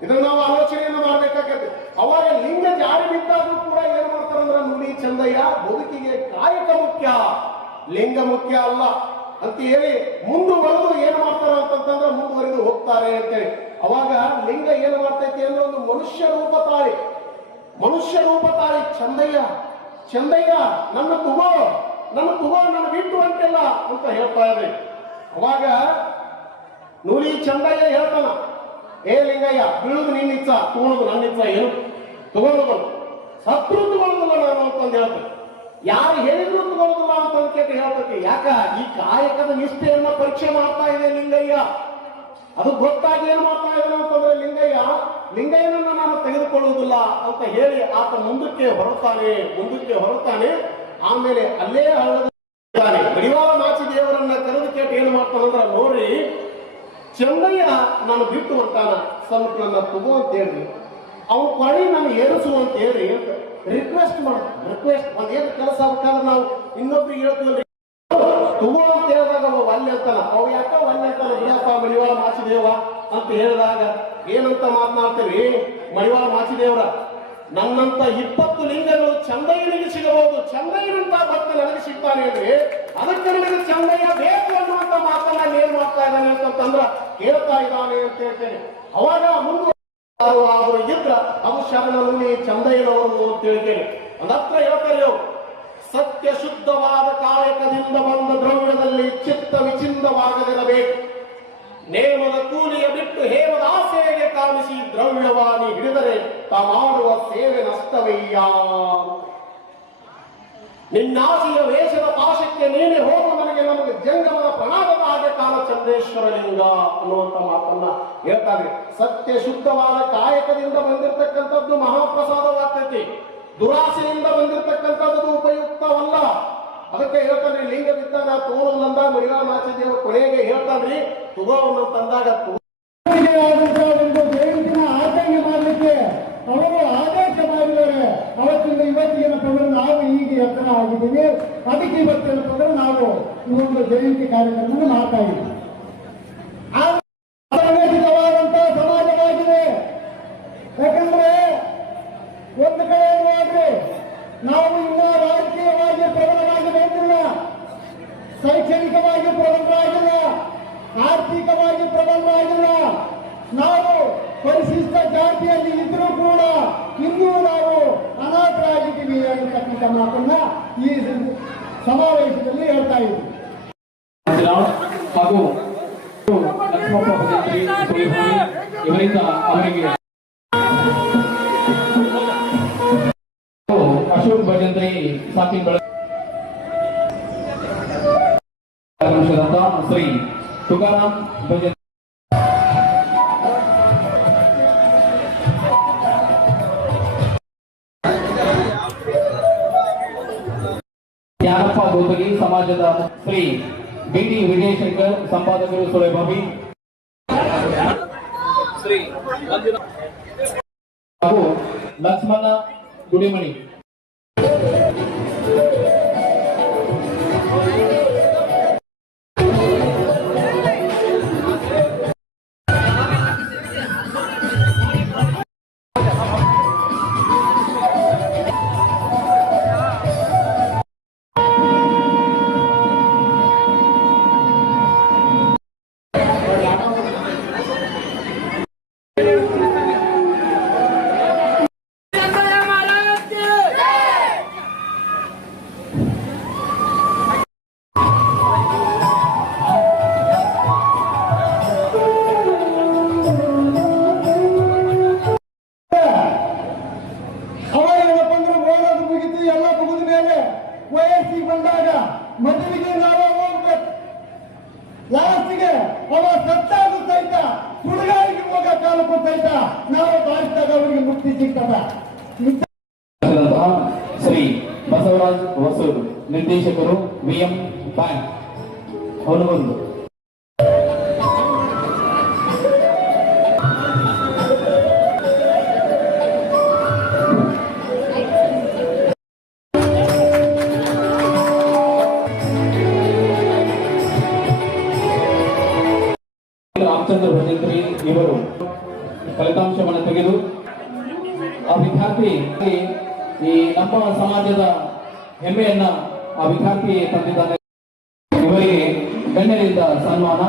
ಇದನ್ನ ನಾವು ಆಲೋಚನೆಯನ್ನು ಮಾಡ್ಬೇಕಾಗತ್ತೆ. ಅವಾಗ ಲಿಂಗ ಜಾರಿ ಬಿದ್ದಾದ್ರೂ ಕೂಡ ಏನ್ ಮಾಡ್ತಾರಂದ್ರ ನುಡಿ ಚಂದಯ್ಯ ಬದುಕಿಗೆ ಕಾಯಕ ಮುಖ್ಯ, ಲಿಂಗ ಮುಖ್ಯ ಅಲ್ಲ ಅಂತ ಹೇಳಿ ಮುಂದುವರೆದು ಏನ್ ಮಾಡ್ತಾರ ಅಂತಂದ್ರೆ ಮುಂದುವರೆದು ಹೋಗ್ತಾರೆ ಅಂತೇಳಿ. ಅವಾಗ ಲಿಂಗ ಏನ್ ಮಾಡ್ತೈತಿ ಅಂದ್ರೆ ಒಂದು ಮನುಷ್ಯ ರೂಪ ತಾಳಿ ಚಂದಯ್ಯ ನನ್ನ ತಗೋ ನನ್ನ ಬಿಟ್ಟು ಅಂತೆಲ್ಲ ಅಂತ ಹೇಳ್ತಾ ಇದೆ. ಅವಾಗ ನುಡಿ ಚಂದಯ್ಯ ಹೇಳ್ತಾನ, ಏ ಲಿಂಗಯ್ಯ ಬೀಳುದು ನಿನ್ನ ಇಚ್ಛ, ತಗೊಳ್ಳೋದು ನನ್ನ ಇಚ್ಛ, ಏನು ತಗೊಳ್ಳೋದು ಸತ್ರು ತಗೊಳ್ಳೋದಿಲ್ಲ ನಾನು ಅಂತಂದು ಹೇಳ್ತೇನೆ. ಯಾರು ಹೇಳಿದ್ರು ತಗೊಳ್ಳೋದಿಲ್ಲ ಅಂತ ಕೇಳಿ ಹೇಳ್ತೈತಿ. ಯಾಕ ಈ ಕಾಯಕದ ನಿಷ್ಠೆಯನ್ನ ಪರೀಕ್ಷೆ ಮಾಡ್ತಾ ಇದೆ ಲಿಂಗಯ್ಯ. ಅದು ಗೊತ್ತಾಗಿ ಏನ್ ಮಾಡ್ತಾ ಇದ್ದಾನೆ ಅಂತಂದ್ರೆ ಲಿಂಗಯ್ಯನನ್ನ ನಾನು ತೆಗೆದುಕೊಳ್ಳುವುದಿಲ್ಲ ಅಂತ ಹೇಳಿ ಆತ ಮುಂದಕ್ಕೆ ಹೊರತಾನೆ. ಆಮೇಲೆ ಅಲ್ಲೇ ಹಳ್ಳದಾನೆ ಮಡಿವಾಳ ಮಾಚಿ ದೇವರನ್ನ ಕರೆದು ಕೇಳಿ ಏನ್ ಮಾಡ್ತಾನಂದ್ರ ನೋಡ್ರಿ ಚಂದಯ್ಯ ನಾನು ಬಿಟ್ಟು ಅಂತಾನ, ಸ್ವಲ್ಪ ನನ್ನ ತಗೋ ಅಂತ ಹೇಳ್ರಿ, ಅವ್ನ ಪಡಿ ನಾನು ಏರಿಸು ಅಂತ ಹೇಳ್ರಿ ಅಂತ ರಿಕ್ವೆಸ್ಟ್ ಒಂದೇನು ಕೆಲಸ ಆಗ್ಬೇಕಾದ್ರೆ ನಾವು ಇನ್ನೊಬ್ರಿಗೆ ಹೇಳ್ತೀವಿ ತಗೋ ಅಂತ ಹೇಳಿದಾಗ ಅವ ಒಲ್ಲೆ ಅಂತಾನ. ಅವ್ ಯಾಕ ಒಲ್ಲೆ ಅಂತಾನ, ಬಿಡಪ್ಪ ಮಡಿವಾಳ ಮಾಚಿದೇವ ಅಂತ ಹೇಳಿದಾಗ ಏನಂತ ಮಾತನಾಡ್ತೇವಿ, ಮಡಿವಾಳ ಮಾಚಿದೇವ್ರ ನನ್ನಂತ 20 ಲಿಂಗಗಳು ಚಂದಯ್ಯನಿಗೆ ಸಿಗಬಹುದು, ಚಂದಯ್ಯನಂತ ಭಕ್ತ ನನಗೆ ಸಿಗ್ತಾನೆ ಅಂದ್ರೆ ಅದಕ್ಕೆ ನನಗೆ ಚಂದಯ್ಯ ಬೇಕು ಅನ್ನುವಂತ ಮಾತನ್ನ ಏನ್ ಮಾಡ್ತಾ ಇದ್ದಾನೆ ಅಂತಂದ್ರ ಕೇಳ್ತಾ ಇದ್ದಾನೆ ಅಂತ ಹೇಳ್ತೇನೆ. ಅವಾಗ ಮುಂದೆ ಇದ್ರ ಅದು ಶರಣ ನುಡಿ ಚಂದಯ್ಯನವರು ಅಂತ ಹೇಳ್ತೇನೆ. ಅದತ್ರ ಹೇಳ್ತಾರೆ, ಸತ್ಯ ಶುದ್ಧವಾದ ಕಾಯಕದಿಂದ ಬಂದ ದ್ರವ್ಯದಲ್ಲಿ ಚಿತ್ತ ವಿಚಿನ್ನವಾಗದಿರಬೇಕು. ನೇಮದ ಕೂಲಿಯ ಬಿಟ್ಟು ಹೇಮದ ಆಸೆಗೆ ಕಾಣಿಸಿ ದ್ರವ್ಯವಾಣಿ ಹಿಡಿದರೆ ತಾ ಮಾಡುವ ಸೇವೆ ನಷ್ಟವಯ್ಯ. ನಿನ್ನಾಸಿಯ ವೇಷದ ಪಾಶಕ್ಕೆ ನೀನೆ ಹೋಗು ನನಗೆ ನಮಗೆ ಜಂಗಮದ ಪ್ರಣಾಮದ ಹಾಗೆ ಕಾಲ ಚಂದ್ರೇಶ್ವರ ಲಿಂಗ ಅನ್ನುವಂತ ಮಾತನ್ನ ಹೇಳ್ತಾರೆ. ಸತ್ಯ ಶುದ್ಧವಾದ ಕಾಯಕದಿಂದ ಬಂದಿರತಕ್ಕಂಥದ್ದು ಮಹಾಪ್ರಸಾದವಾಗ್ತೈತಿ. ದುರಾಸೆಯಿಂದ ಬಂದಿರತಕ್ಕಂಥದ್ದು ಉಪಯುಕ್ತವಲ್ಲ. ಅದಕ್ಕೆ ಹೇಳ್ತಾನೆ ಲಿಂಗ ಬಿದ್ದಾನ ತೋಳಲ್ಲಂದ ಮಡಿವಾಳ ಮಾಚಿದೇವ ಕೊನೆಗೆ ಹೇಳ್ತಾನ್ರಿ ತುಗೋವನ್ನು ತಂದಾಗ ಒಂದು ಜಯಂತಿನ ಆಚರಣೆ ಮಾಡಲಿಕ್ಕೆ ಅವರು ಆದೇಶ ಮಾಡಿದ್ದಾರೆ. ಅವತ್ತಿಂದ ಇವತ್ತಿಗೆ ಏನಂತಂದ್ರೆ ನಾವು ಈಗ ಎತ್ತರ ಆಗಿದ್ದೀವಿ. ಅದಕ್ಕೆ ಇವತ್ತೇನಂತಂದ್ರೆ ನಾವು ಈ ಒಂದು ಜಯಂತಿ ಕಾರ್ಯಕ್ರಮವನ್ನು ಮಾಡ್ತಾ ಇದ್ದೀವಿ. ಸಾಮಾಜಿಕವಾದಂತಹ ಸಮಾಜವಾಗಿದೆ. ಯಾಕಂದ್ರೆ ಒಂದು ಕಡೆ ನೋಡ್ರಿ, ನಾವು ಇನ್ನೂ ರಾಜಕೀಯವಾಗಿ ಪ್ರಬಲವಾಗಿ ಬಂದಿಲ್ಲ, ಶೈಕ್ಷಣಿಕವಾಗಿ ಪ್ರಬಲರಾಗಿಲ್ಲ, ಆರ್ಥಿಕವಾಗಿ ಪ್ರಬಲರಾಗಿಲ್ಲ. ನಾವು ಪರಿಶಿಷ್ಟ ಜಾತಿಯಲ್ಲಿ ಇದ್ರೂ ಕೂಡ ಇನ್ನೂ ನಾವು ಅನಾಥರಾಗಿದ್ದೀವಿ ಅನ್ನತಕ್ಕಂಥ ಮಾತನ್ನ ಈ ಸಮಾವೇಶದಲ್ಲಿ ಹೇಳ್ತಾ ಇದ್ದೀವಿ. ಹಾಗೂ ಇವರಿಂದ ಅವರಿಗೆ ಅಶೋಕ್ ಭಜಂತ್ರಿ ಸಾಕಿನ್ ಶ್ರೀ ತುಕಾರಾಮ್ ಭಜಂತ್ರಿ ಜ್ಞಾನಪ್ಪ ಗೋತಗಿ ಸಮಾಜದ ಶ್ರೀ ಬಿಟಿ ವಿಜಯಶಂಕರ್ ಸಂಪಾದಕರು ಸುಳೆಬಾವಿ ಶ್ರೀ ಹಾಗೂ ಲಕ್ಷ್ಮಣ ಗುಡಿಮಣಿ ವಯಸ್ಸಿಗೆ ಬಂದಾಗ ಮದುವೆಗೆ ನಾವು ಹೋಗ್ಬೇಕು. ಲಾಸ್ಟಿಗೆ ಅವ ಸತ್ತಾಗೂ ಸಹಿತ ಹುಡುಗಾರಿಗೆ ಹೋಗ ಕಾಲಕ್ಕೂ ಸಹಿತ ನಾವು ಬಾಳಿಸಿದಾಗ ಅವರಿಗೆ ಮುಕ್ತಿ ಸಿಗ್ತದ. ಶ್ರೀ ಬಸವರಾಜ್ ಹೊಸೂರು ನಿರ್ದೇಶಕರು ವಿಎಂ ಬ್ಯಾಂಕ್ ಹೊನಗೊಂಡು ರಾಮಚಂದ್ರ ಭಜಂತ್ರಿ ಇವರು ಫಲಿತಾಂಶವನ್ನು ತೆಗೆದು ಆ ವಿದ್ಯಾರ್ಥಿ ಈ ನಮ್ಮ ಸಮಾಜದ ಹೆಮ್ಮೆಯನ್ನ ಆ ವಿದ್ಯಾರ್ಥಿ ತಂದಿದ್ದಾನೆ. ಇವರಿಗೆ ಗಣ್ಯರಿಂದ ಸನ್ಮಾನ.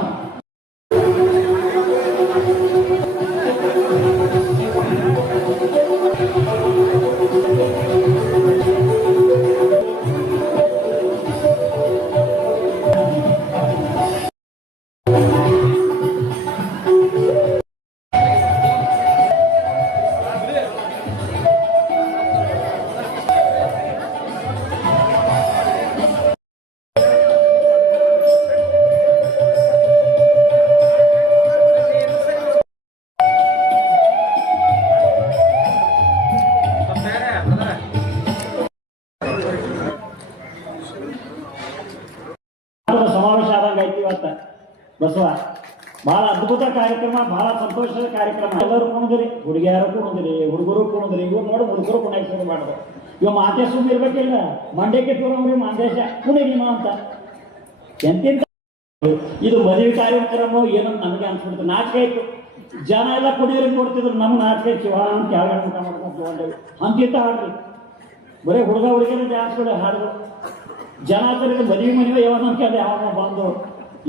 ಸಮಾವೇಶ ಆದಂಗ ಐತಿ ಇವತ್ತ ಬಸವ. ಬಹಳ ಅದ್ಭುತ ಕಾರ್ಯಕ್ರಮ, ಬಹಳ ಸಂತೋಷದ ಕಾರ್ಯಕ್ರಮ. ಎಲ್ಲರೂ ಕುಣಿದ್ರಿ, ಹುಡುಗಿಯಾರು ಕುಣಿದ್ರಿ, ಹುಡುಗರು ಕುಣಿದ್ರಿ. ಇವ್ ನೋಡಿ ಹುಡುಗರು ಕುಣಿಯಾಕ ಶುರು ಮಾಡಿದ್ರು. ಇವ ಮಾತೆ ಸುಮ್ಮನೆ ಇರ್ಬೇಕಿಲ್ಲ, ಮಂಡ್ಯಕ್ಕೆ ತೋರವ್ರಿ ಮಾಂದೇಶ ಕುಣಿರಿ ಅಂತ ಎಂತಿಂತ. ಇದು ಮದುವೆ ಕಾರ್ಯಕ್ರಮ ಏನಂತ ನಮಗೆ ಅನ್ಸ್ಬಿಡ್ತು. ನಾಚಿಕೆ ಆಯ್ತು. ಜನ ಎಲ್ಲ ಕುಣಿಯೋರಿಗೆ ನೋಡ್ತಿದ್ರು, ನಮ್ಗೆ ನಾಚಿಕೆ ಶಿವ ಅಂತ ಯಾವ ಊಟ ಮಾಡ್ಕೊಂಡು ತಗೊಂಡೇವಿ ಅಂತಿಂತ ಹಾಡ್ರಿ. ಬರೀ ಹುಡುಗ ಹುಡುಗಿನ ಜಾಸ್ತಿ ಹಾಡಿದ್ರು. ಜನ ಮದುವೆ ಮದುವೆ ಯಾವಾಗ ಕೇಳಿದೆ ಯಾವ ಬಂದು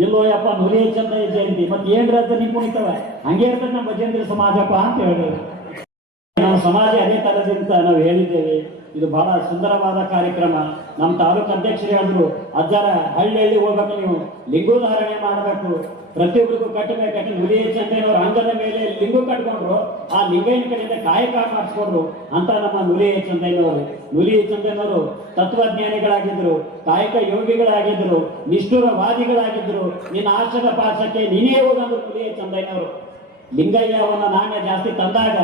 ಇಲ್ಲೋ ಯಪ್ಪ ನುಲಿ ಚಂದ ಜಯಂತಿ ಮತ್ತೆ ಏನ್ ರಾಜ್ಯ ನೀವು ಕುಣಿತವ ಹಂಗೆ ಇರ್ತದೆ ನಮ್ಮ ಭಜೇಂದ್ರ ಸಮಾಜಪ್ಪ ಅಂತ ಹೇಳಿದ್ರು. ನಮ್ಮ ಸಮಾಜ ಅದೇ ತರದಿಂದ ನಾವು ಹೇಳಿದ್ದೇವೆ. ಇದು ಬಹಳ ಸುಂದರವಾದ ಕಾರ್ಯಕ್ರಮ. ನಮ್ಮ ತಾಲೂಕು ಅಧ್ಯಕ್ಷರು ಹೇಳಿದ್ರು, ಅಜ್ಜಾರ ಹಳ್ಳಿ ಹಳ್ಳಿ ಹೋಗ್ಬೇಕು, ನೀವು ಲಿಂಗೋಧಾರಣೆ ಮಾಡಬೇಕು, ಪ್ರತಿಯೊಬ್ಬರಿಗೂ ಕಟ್ಟಬೇಕು. ನುಲಿ ಚಂದನವರು ಅಂಗದ ಮೇಲೆ ಲಿಂಗು ಕಟ್ಕೊಂಡ್ರು, ಆ ಲಿಂಗೈನ ಕಡೆಯಿಂದ ಕಾಯಕ ಮಾಡಿಸ್ಕೊಂಡ್ರು ಅಂತ ನಮ್ಮ ನುಲಿ ಚಂದನವರು. ನುಲಿ ಚಂದನವರು ತತ್ವಜ್ಞಾನಿಗಳಾಗಿದ್ರು, ಕಾಯಕ ಯೋಗಿಗಳಾಗಿದ್ರು, ನಿಷ್ಠುರವಾದಿಗಳಾಗಿದ್ರು. ನಿನ್ನ ಆಶ್ರಮ ಪಾಶಕ್ಕೆ ನೀನೇ ಹೋಗಂದ್ರು ನುಲಿ ಚಂದನವರು. ಲಿಂಗಯ್ಯ ಅವನ ನಾಣ್ಯ ಜಾಸ್ತಿ ತಂದಾಗ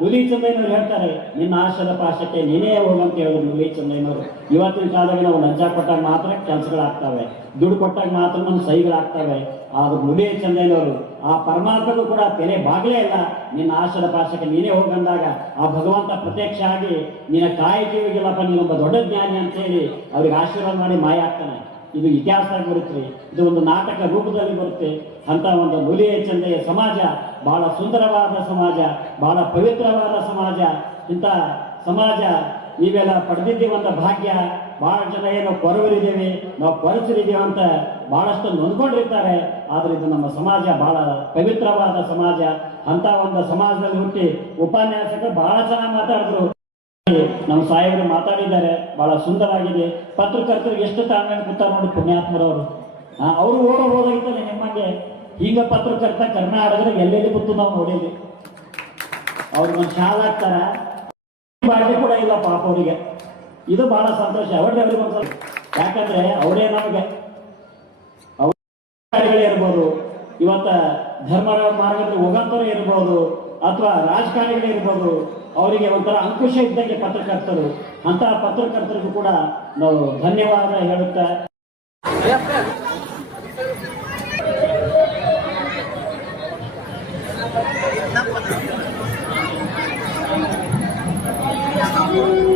ನುಲಿ ಚಂದಯ್ಯನವರು ಹೇಳ್ತಾರೆ, ನಿನ್ನ ಆಶದ ಪಾಶಕ್ಕೆ ನೀನೇ ಹೋಗಂತ ಹೇಳಿದ್ರು ನುಲಿ ಚಂದಯ್ಯನವರು. ಇವತ್ತಿನ ಕಾಲದಾಗ ನಾವು ಲಂಚ ಕೊಟ್ಟಾಗ ಮಾತ್ರ ಕೆಲಸಗಳಾಗ್ತವೆ, ದುಡ್ಡು ಕೊಟ್ಟಾಗ ಮಾತ್ರ ನಮ್ಮ ಸಹಿಗಳಾಗ್ತವೆ. ಆದ್ರೆ ನುಲಿ ಚಂದಯ್ಯನವರು ಆ ಪರಮಾತ್ಮಗೂ ಕೂಡ ತೆರೆ ಬಾಗ್ಲೇ ಇಲ್ಲ. ನಿನ್ನ ಆಶದ ಪಾಶಕ್ಕೆ ನೀನೇ ಹೋಗಂದಾಗ ಆ ಭಗವಂತ ಪ್ರತ್ಯಕ್ಷ ಆಗಿ ನಿನ್ನ ಕಾಯಿಕೆಗಿಲ್ಲಪ್ಪ ನೀನೊಬ್ಬ ದೊಡ್ಡ ಜ್ಞಾನಿ ಅಂತ ಹೇಳಿ ಅವ್ರಿಗೆ ಆಶೀರ್ವಾದ ಮಾಡಿ ಮಾಯ ಆಗ್ತಾನೆ. ಇದು ಇತಿಹಾಸದಾಗ ಬರುತ್ತೆ, ಇದು ಒಂದು ನಾಟಕ ರೂಪದಲ್ಲಿ ಬರುತ್ತೆ. ಅಂತ ಒಂದು ನುಲಿ ಚಂದಯ್ಯ ಸಮಾಜ ಬಹಳ ಸುಂದರವಾದ ಸಮಾಜ, ಬಹಳ ಪವಿತ್ರವಾದ ಸಮಾಜ. ಇಂಥ ಸಮಾಜ ನೀವೆಲ್ಲ ಪಡೆದಿದ್ದೀವಂತ ಭಾಗ್ಯ. ಬಹಳ ಜನ ಏನೋ ಕೊರವರಿದ್ದೇವೆ, ನಾವು ಕೊರಚರಿದ್ದೇವೆ ಅಂತ ಬಹಳಷ್ಟು ನೊಂದ್ಕೊಂಡಿರ್ತಾರೆ. ಆದ್ರೆ ಇದು ನಮ್ಮ ಸಮಾಜ ಬಹಳ ಪವಿತ್ರವಾದ ಸಮಾಜ. ಅಂತ ಒಂದು ಸಮಾಜದಲ್ಲಿ ಹುಟ್ಟಿ ಉಪನ್ಯಾಸಕ ಬಹಳ ಚೆನ್ನಾಗಿ ಮಾತಾಡಿದ್ರು. ನಮ್ಮ ಸಾಹೇಬರು ಮಾತಾಡಿದ್ದಾರೆ, ಬಹಳ ಸುಂದರವಾಗಿದೆ. ಪತ್ರಕರ್ತರಿಗೆ ಎಷ್ಟು ತಾಳ್ಮೆ ಕೂತಾರ ನೋಡಿ ಪುಣ್ಯಾತ್ಮರವರು. ಅವರು ಹೋದಾಗಿದ್ದಾರೆ ನಿಮ್ಮಂಗೆ. ಈಗ ಪತ್ರಕರ್ತ ಕರ್ನಾಟಕದ ಎಲ್ಲೆಲ್ಲಿ ಕೂತು ನಾವು ನೋಡಿದ್ವಿ. ಅವ್ರಿಗೆ ಒಂದು ಶಾಲ ಹಾಕ್ತಾರ, ಬಾಳ್ಗೆ ಕೂಡ ಇಲ್ಲ ಪಾಪ ಅವರಿಗೆ. ಇದು ಬಹಳ ಸಂತೋಷ ಅವ್ರಿಗೆ ಒಂದು. ಯಾಕಂದ್ರೆ ಅವರೇ ನಮಗೆ ಇರ್ಬೋದು, ಇವತ್ತ ಧರ್ಮರ ಮಾರ್ಗದಲ್ಲಿ ಹೋಗಂತವ್ರು ಇರ್ಬೋದು, ಅಥವಾ ರಾಜಕಾರಣಿಗಳಿರ್ಬೋದು, ಅವರಿಗೆ ಒಂಥರ ಅಂಕುಶ ಇದ್ದಂಗೆ ಪತ್ರಕರ್ತರು. ಅಂತಹ ಪತ್ರಕರ್ತರಿಗೂ ಕೂಡ ನಾವು ಧನ್ಯವಾದ ಹೇಳುತ್ತಾ Thank you.